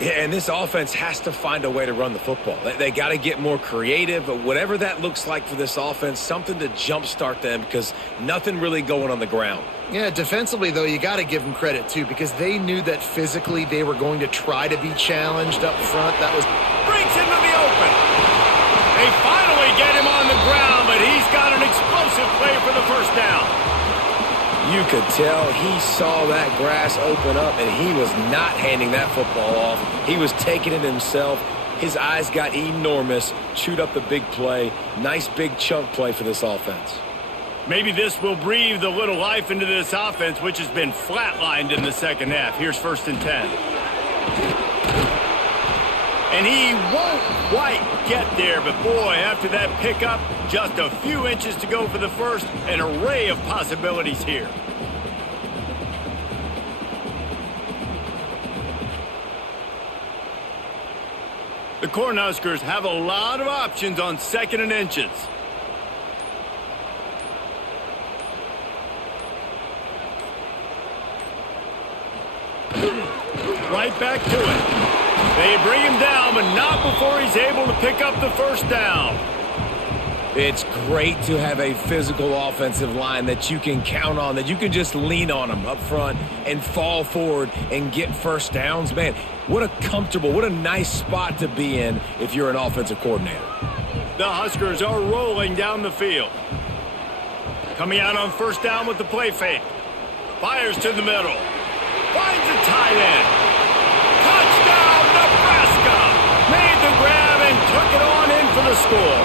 Yeah, and this offense has to find a way to run the football. They got to get more creative, but whatever that looks like for this offense, something to jumpstart them because nothing really going on the ground. Yeah, defensively, though, you got to give them credit, too, because they knew that physically they were going to try to be challenged up front. That was... Breaks into the open. They finally get him on the ground, but he's got an explosive play for the first down. You could tell he saw that grass open up, and he was not handing that football off. He was taking it himself. His eyes got enormous, chewed up the big play. Nice big chunk play for this offense. Maybe this will breathe a little life into this offense, which has been flatlined in the second half. Here's 1st and 10. And he won't quite get there, but boy, after that pickup, just a few inches to go for the first. An array of possibilities here. The Cornhuskers have a lot of options on 2nd and inches. Right back to it. They bring him down, but not before he's able to pick up the first down. It's great to have a physical offensive line that you can count on, that you can just lean on them up front and fall forward and get first downs. Man, what a nice spot to be in if you're an offensive coordinator. The Huskers are rolling down the field. Coming out on first down with the play fake. Fires to the middle. Finds a tight end. Touchdown, Nebraska! Made the grab and took it on in for the score.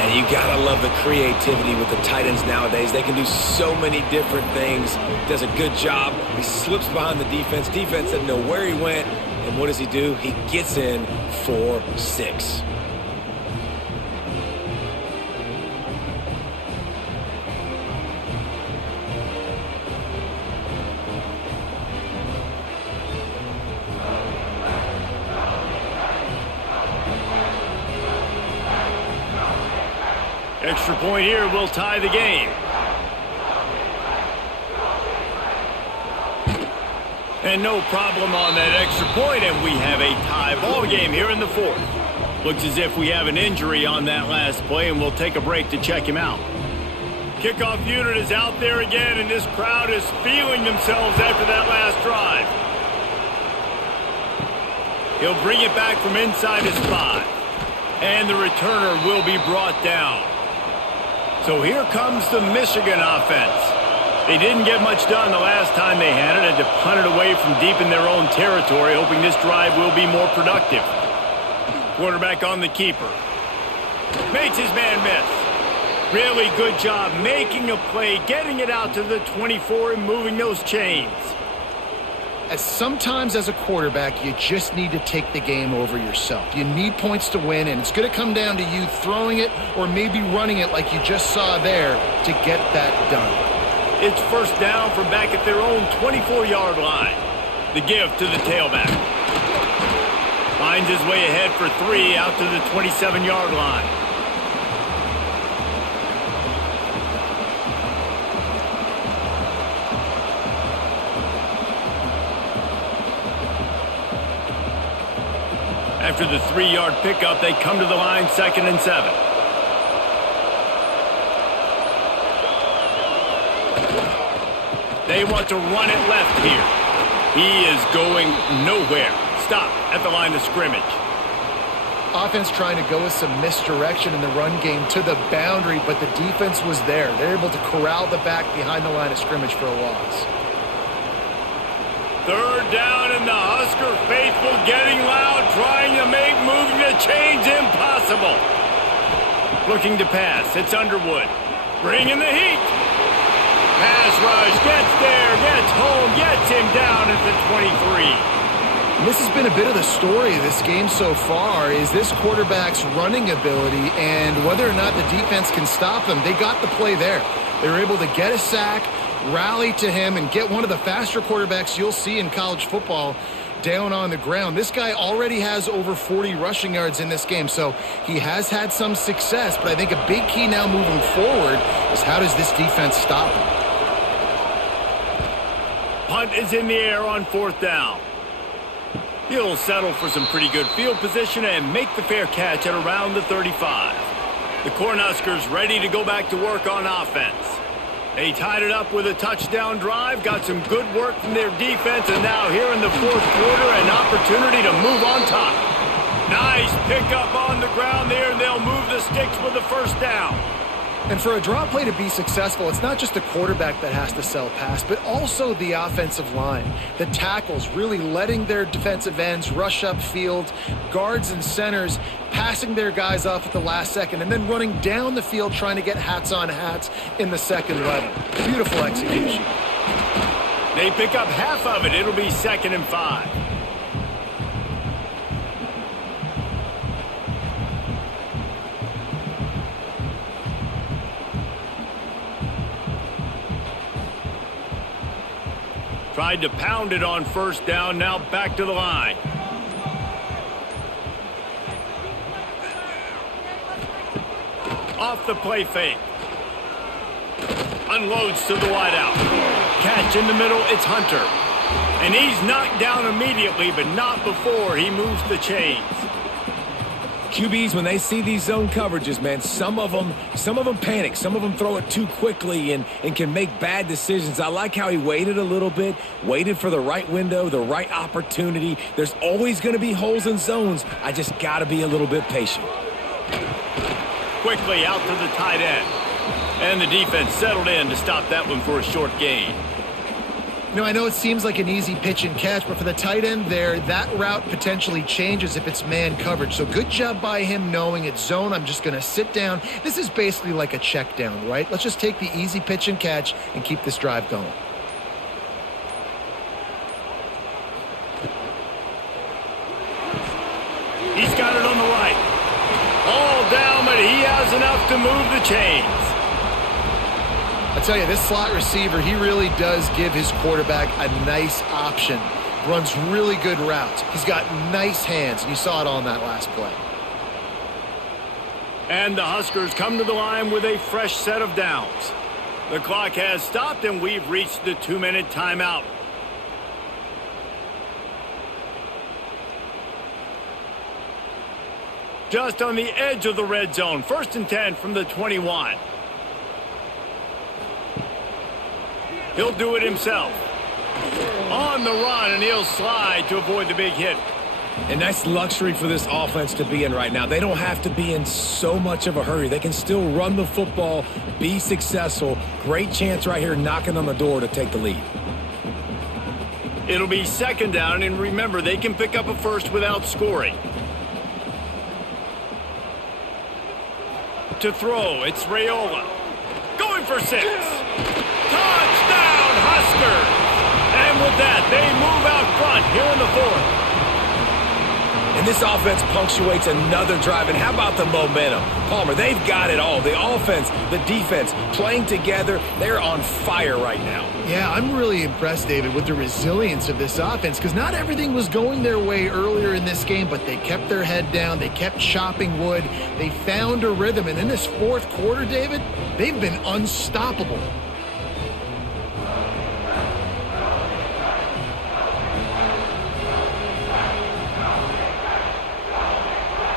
And you gotta love the creativity with the tight ends nowadays. They can do so many different things. Does a good job. He slips behind the defense. Defense doesn't know where he went. And what does he do? He gets in for 6. Extra point here will tie the game. And no problem on that extra point, and we have a tie ball game here in the 4th. Looks as if we have an injury on that last play, and we'll take a break to check him out. Kickoff unit is out there again, and this crowd is feeling themselves after that last drive. He'll bring it back from inside his 5. And the returner will be brought down. So here comes the Michigan offense. They didn't get much done the last time they had it. Had to punt it away from deep in their own territory, hoping this drive will be more productive. Quarterback on the keeper. Makes his man miss. Really good job making a play, getting it out to the 24 and moving those chains. Sometimes as a quarterback, you just need to take the game over yourself. You need points to win, and it's going to come down to you throwing it or maybe running it like you just saw there to get that done. It's first down from back at their own 24-yard line. The give to the tailback. Finds his way ahead for 3 out to the 27-yard line. After the 3-yard pickup, they come to the line, 2nd and 7. They want to run it left here. He is going nowhere. Stop at the line of scrimmage. Offense trying to go with some misdirection in the run game to the boundary, but the defense was there. They're able to corral the back behind the line of scrimmage for a loss. 3rd down, and the Husker faithful getting loud, trying to make moving the chains impossible. Looking to pass. It's Underwood. Bringing the heat. Pass rush. Gets there. Gets home. Gets him down at the 23. And this has been a bit of the story of this game so far, is this quarterback's running ability and whether or not the defense can stop them. They got the play there. They were able to get a sack, rally to him, and get one of the faster quarterbacks you'll see in college football down on the ground. This guy already has over 40 rushing yards in this game, so he has had some success, but I think a big key now moving forward is how does this defense stop him? Punt is in the air on 4th down. He'll settle for some pretty good field position and make the fair catch at around the 35. The Cornhuskers ready to go back to work on offense. They tied it up with a touchdown drive, got some good work from their defense, and now here in the 4th quarter, an opportunity to move on top. Nice pickup on the ground there, and they'll move the sticks with the 1st down. And for a draw play to be successful, it's not just the quarterback that has to sell pass, but also the offensive line. The tackles really letting their defensive ends rush upfield, guards and centers passing their guys off at the last second, and then running down the field trying to get hats on hats in the 2nd level. Beautiful execution. They pick up half of it. It'll be 2nd and 5. Tried to pound it on 1st down, now back to the line. Off the play fake. Unloads to the wideout. Catch in the middle, it's Hunter. And he's knocked down immediately, but not before he moves the chains. QBs, when they see these zone coverages, man, some of them panic. Some of them throw it too quickly and can make bad decisions. I like how he waited a little bit, waited for the right window, the right opportunity. There's always going to be holes in zones. I just got to be a little bit patient. Quickly out to the tight end. And the defense settled in to stop that one for a short gain. You know, I know it seems like an easy pitch and catch, but for the tight end there, that route potentially changes if it's man coverage. So good job by him knowing it's zone. I'm just going to sit down. This is basically like a check down, right? Let's just take the easy pitch and catch and keep this drive going. He's got it on the right. All down, but he has enough to move the chains. I tell you, this slot receiver, he really does give his quarterback a nice option. Runs really good routes. He's got nice hands, and you saw it on that last play. And the Huskers come to the line with a fresh set of downs. The clock has stopped, and we've reached the 2-minute timeout. Just on the edge of the red zone. 1st and 10 from the 21. He'll do it himself. On the run, and he'll slide to avoid the big hit. And that's luxury for this offense to be in right now. They don't have to be in so much of a hurry. They can still run the football, be successful. Great chance right here knocking on the door to take the lead. It'll be 2nd down, and remember, they can pick up a first without scoring. To throw, it's Raiola. Going for 6. Touchdown, Huskers! And with that, they move out front here in the 4th. And this offense punctuates another drive. And how about the momentum? Palmer, they've got it all. The offense, the defense, playing together. They're on fire right now. Yeah, I'm really impressed, David, with the resilience of this offense, because not everything was going their way earlier in this game, but they kept their head down. They kept chopping wood. They found a rhythm. And in this 4th quarter, David, they've been unstoppable.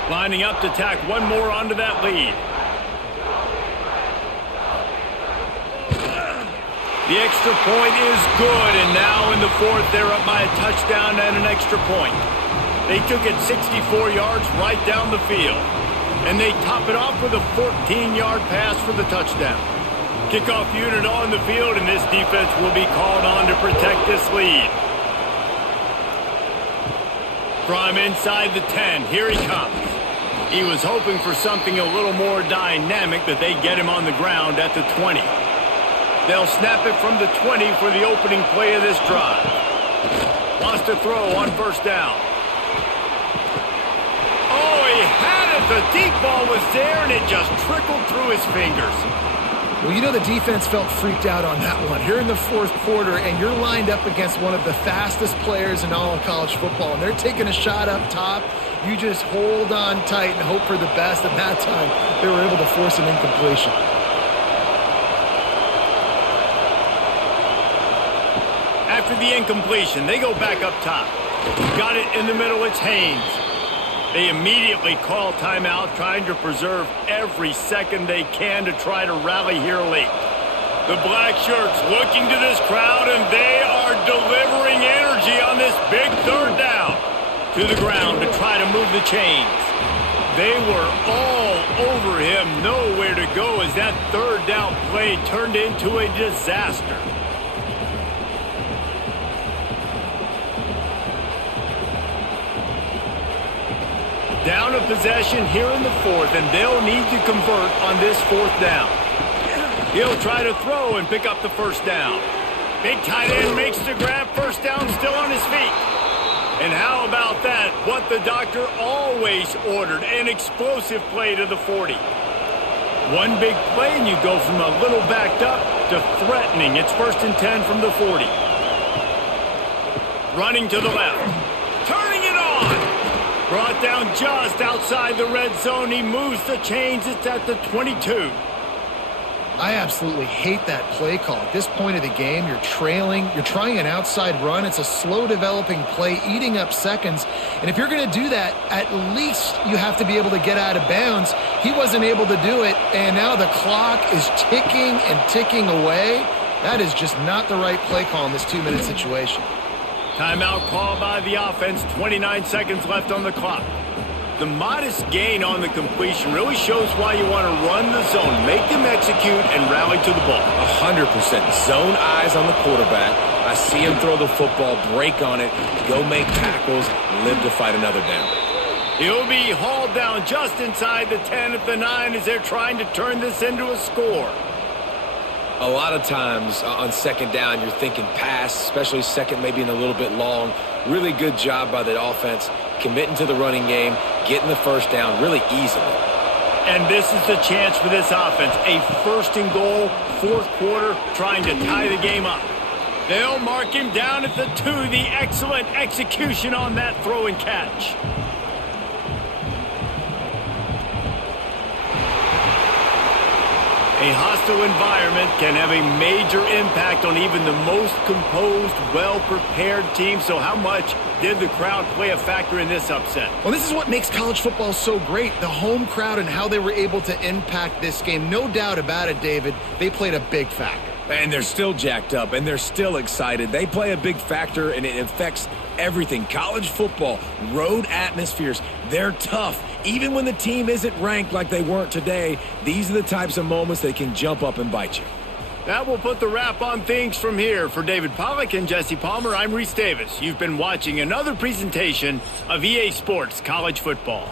Lining up to tack one more onto that lead. The extra point is good, and now in the 4th, they're up by a touchdown and an extra point. They took it 64 yards right down the field, and they top it off with a 14-yard pass for the touchdown. Kickoff unit on the field, and this defense will be called on to protect this lead. From inside the 10, here he comes. He was hoping for something a little more dynamic, that they'd get him on the ground at the 20. They'll snap it from the 20 for the opening play of this drive. Wants to throw on 1st down. Oh, he had it. The deep ball was there, and it just trickled through his fingers. Well, you know the defense felt freaked out on that one. You're in the 4th quarter, and you're lined up against one of the fastest players in all of college football, and they're taking a shot up top. You just hold on tight and hope for the best. And that time, they were able to force an incompletion. After the incompletion, they go back up top. Got it in the middle, it's Haynes. They immediately call timeout, trying to preserve every second they can to try to rally here late. The black shirts looking to this crowd, and they are delivering energy on this big 3rd down. To the ground to try to move the chains. They were all over him, nowhere to go as that 3rd down play turned into a disaster. Down a possession here in the 4th, and they'll need to convert on this 4th down. He'll try to throw and pick up the 1st down. Big tight end makes the grab, 1st down, still on his feet. And how about that? What the doctor always ordered, an explosive play to the 40. One big play, and you go from a little backed up to threatening. It's 1st and 10 from the 40. Running to the left. Turning it on. Brought down just outside the red zone. He moves the chains. It's at the 22. I absolutely hate that play call. At this point of the game, you're trailing, you're trying an outside run. It's a slow developing play, eating up seconds. And if you're going to do that, at least you have to be able to get out of bounds. He wasn't able to do it, and now the clock is ticking and ticking away. That is just not the right play call in this 2-minute situation. Timeout call by the offense, 29 seconds left on the clock. The modest gain on the completion really shows why you want to run the zone, make them execute, and rally to the ball. 100%. Zone eyes on the quarterback. I see him throw the football, break on it, go make tackles, live to fight another down. He'll be hauled down just inside the 10 at the 9 as they're trying to turn this into a score. A lot of times on 2nd down, you're thinking pass, especially 2nd, maybe in a little bit long. Really good job by the offense, committing to the running game, getting the 1st down really easily. And this is the chance for this offense. A 1st and goal, 4th quarter, trying to tie the game up. They'll mark him down at the 2. The excellent execution on that throw and catch. A hostile environment can have a major impact on even the most composed, well-prepared team. So how much did the crowd play a factor in this upset? Well, this is what makes college football so great, the home crowd and how they were able to impact this game. No doubt about it, David, they played a big factor. And they're still jacked up, and they're still excited. They play a big factor, and it affects everything. College football, road atmospheres, they're tough. Even when the team isn't ranked like they weren't today, these are the types of moments that can jump up and bite you. That will put the wrap on things from here. For David Pollack and Jesse Palmer, I'm Reese Davis. You've been watching another presentation of EA Sports College Football.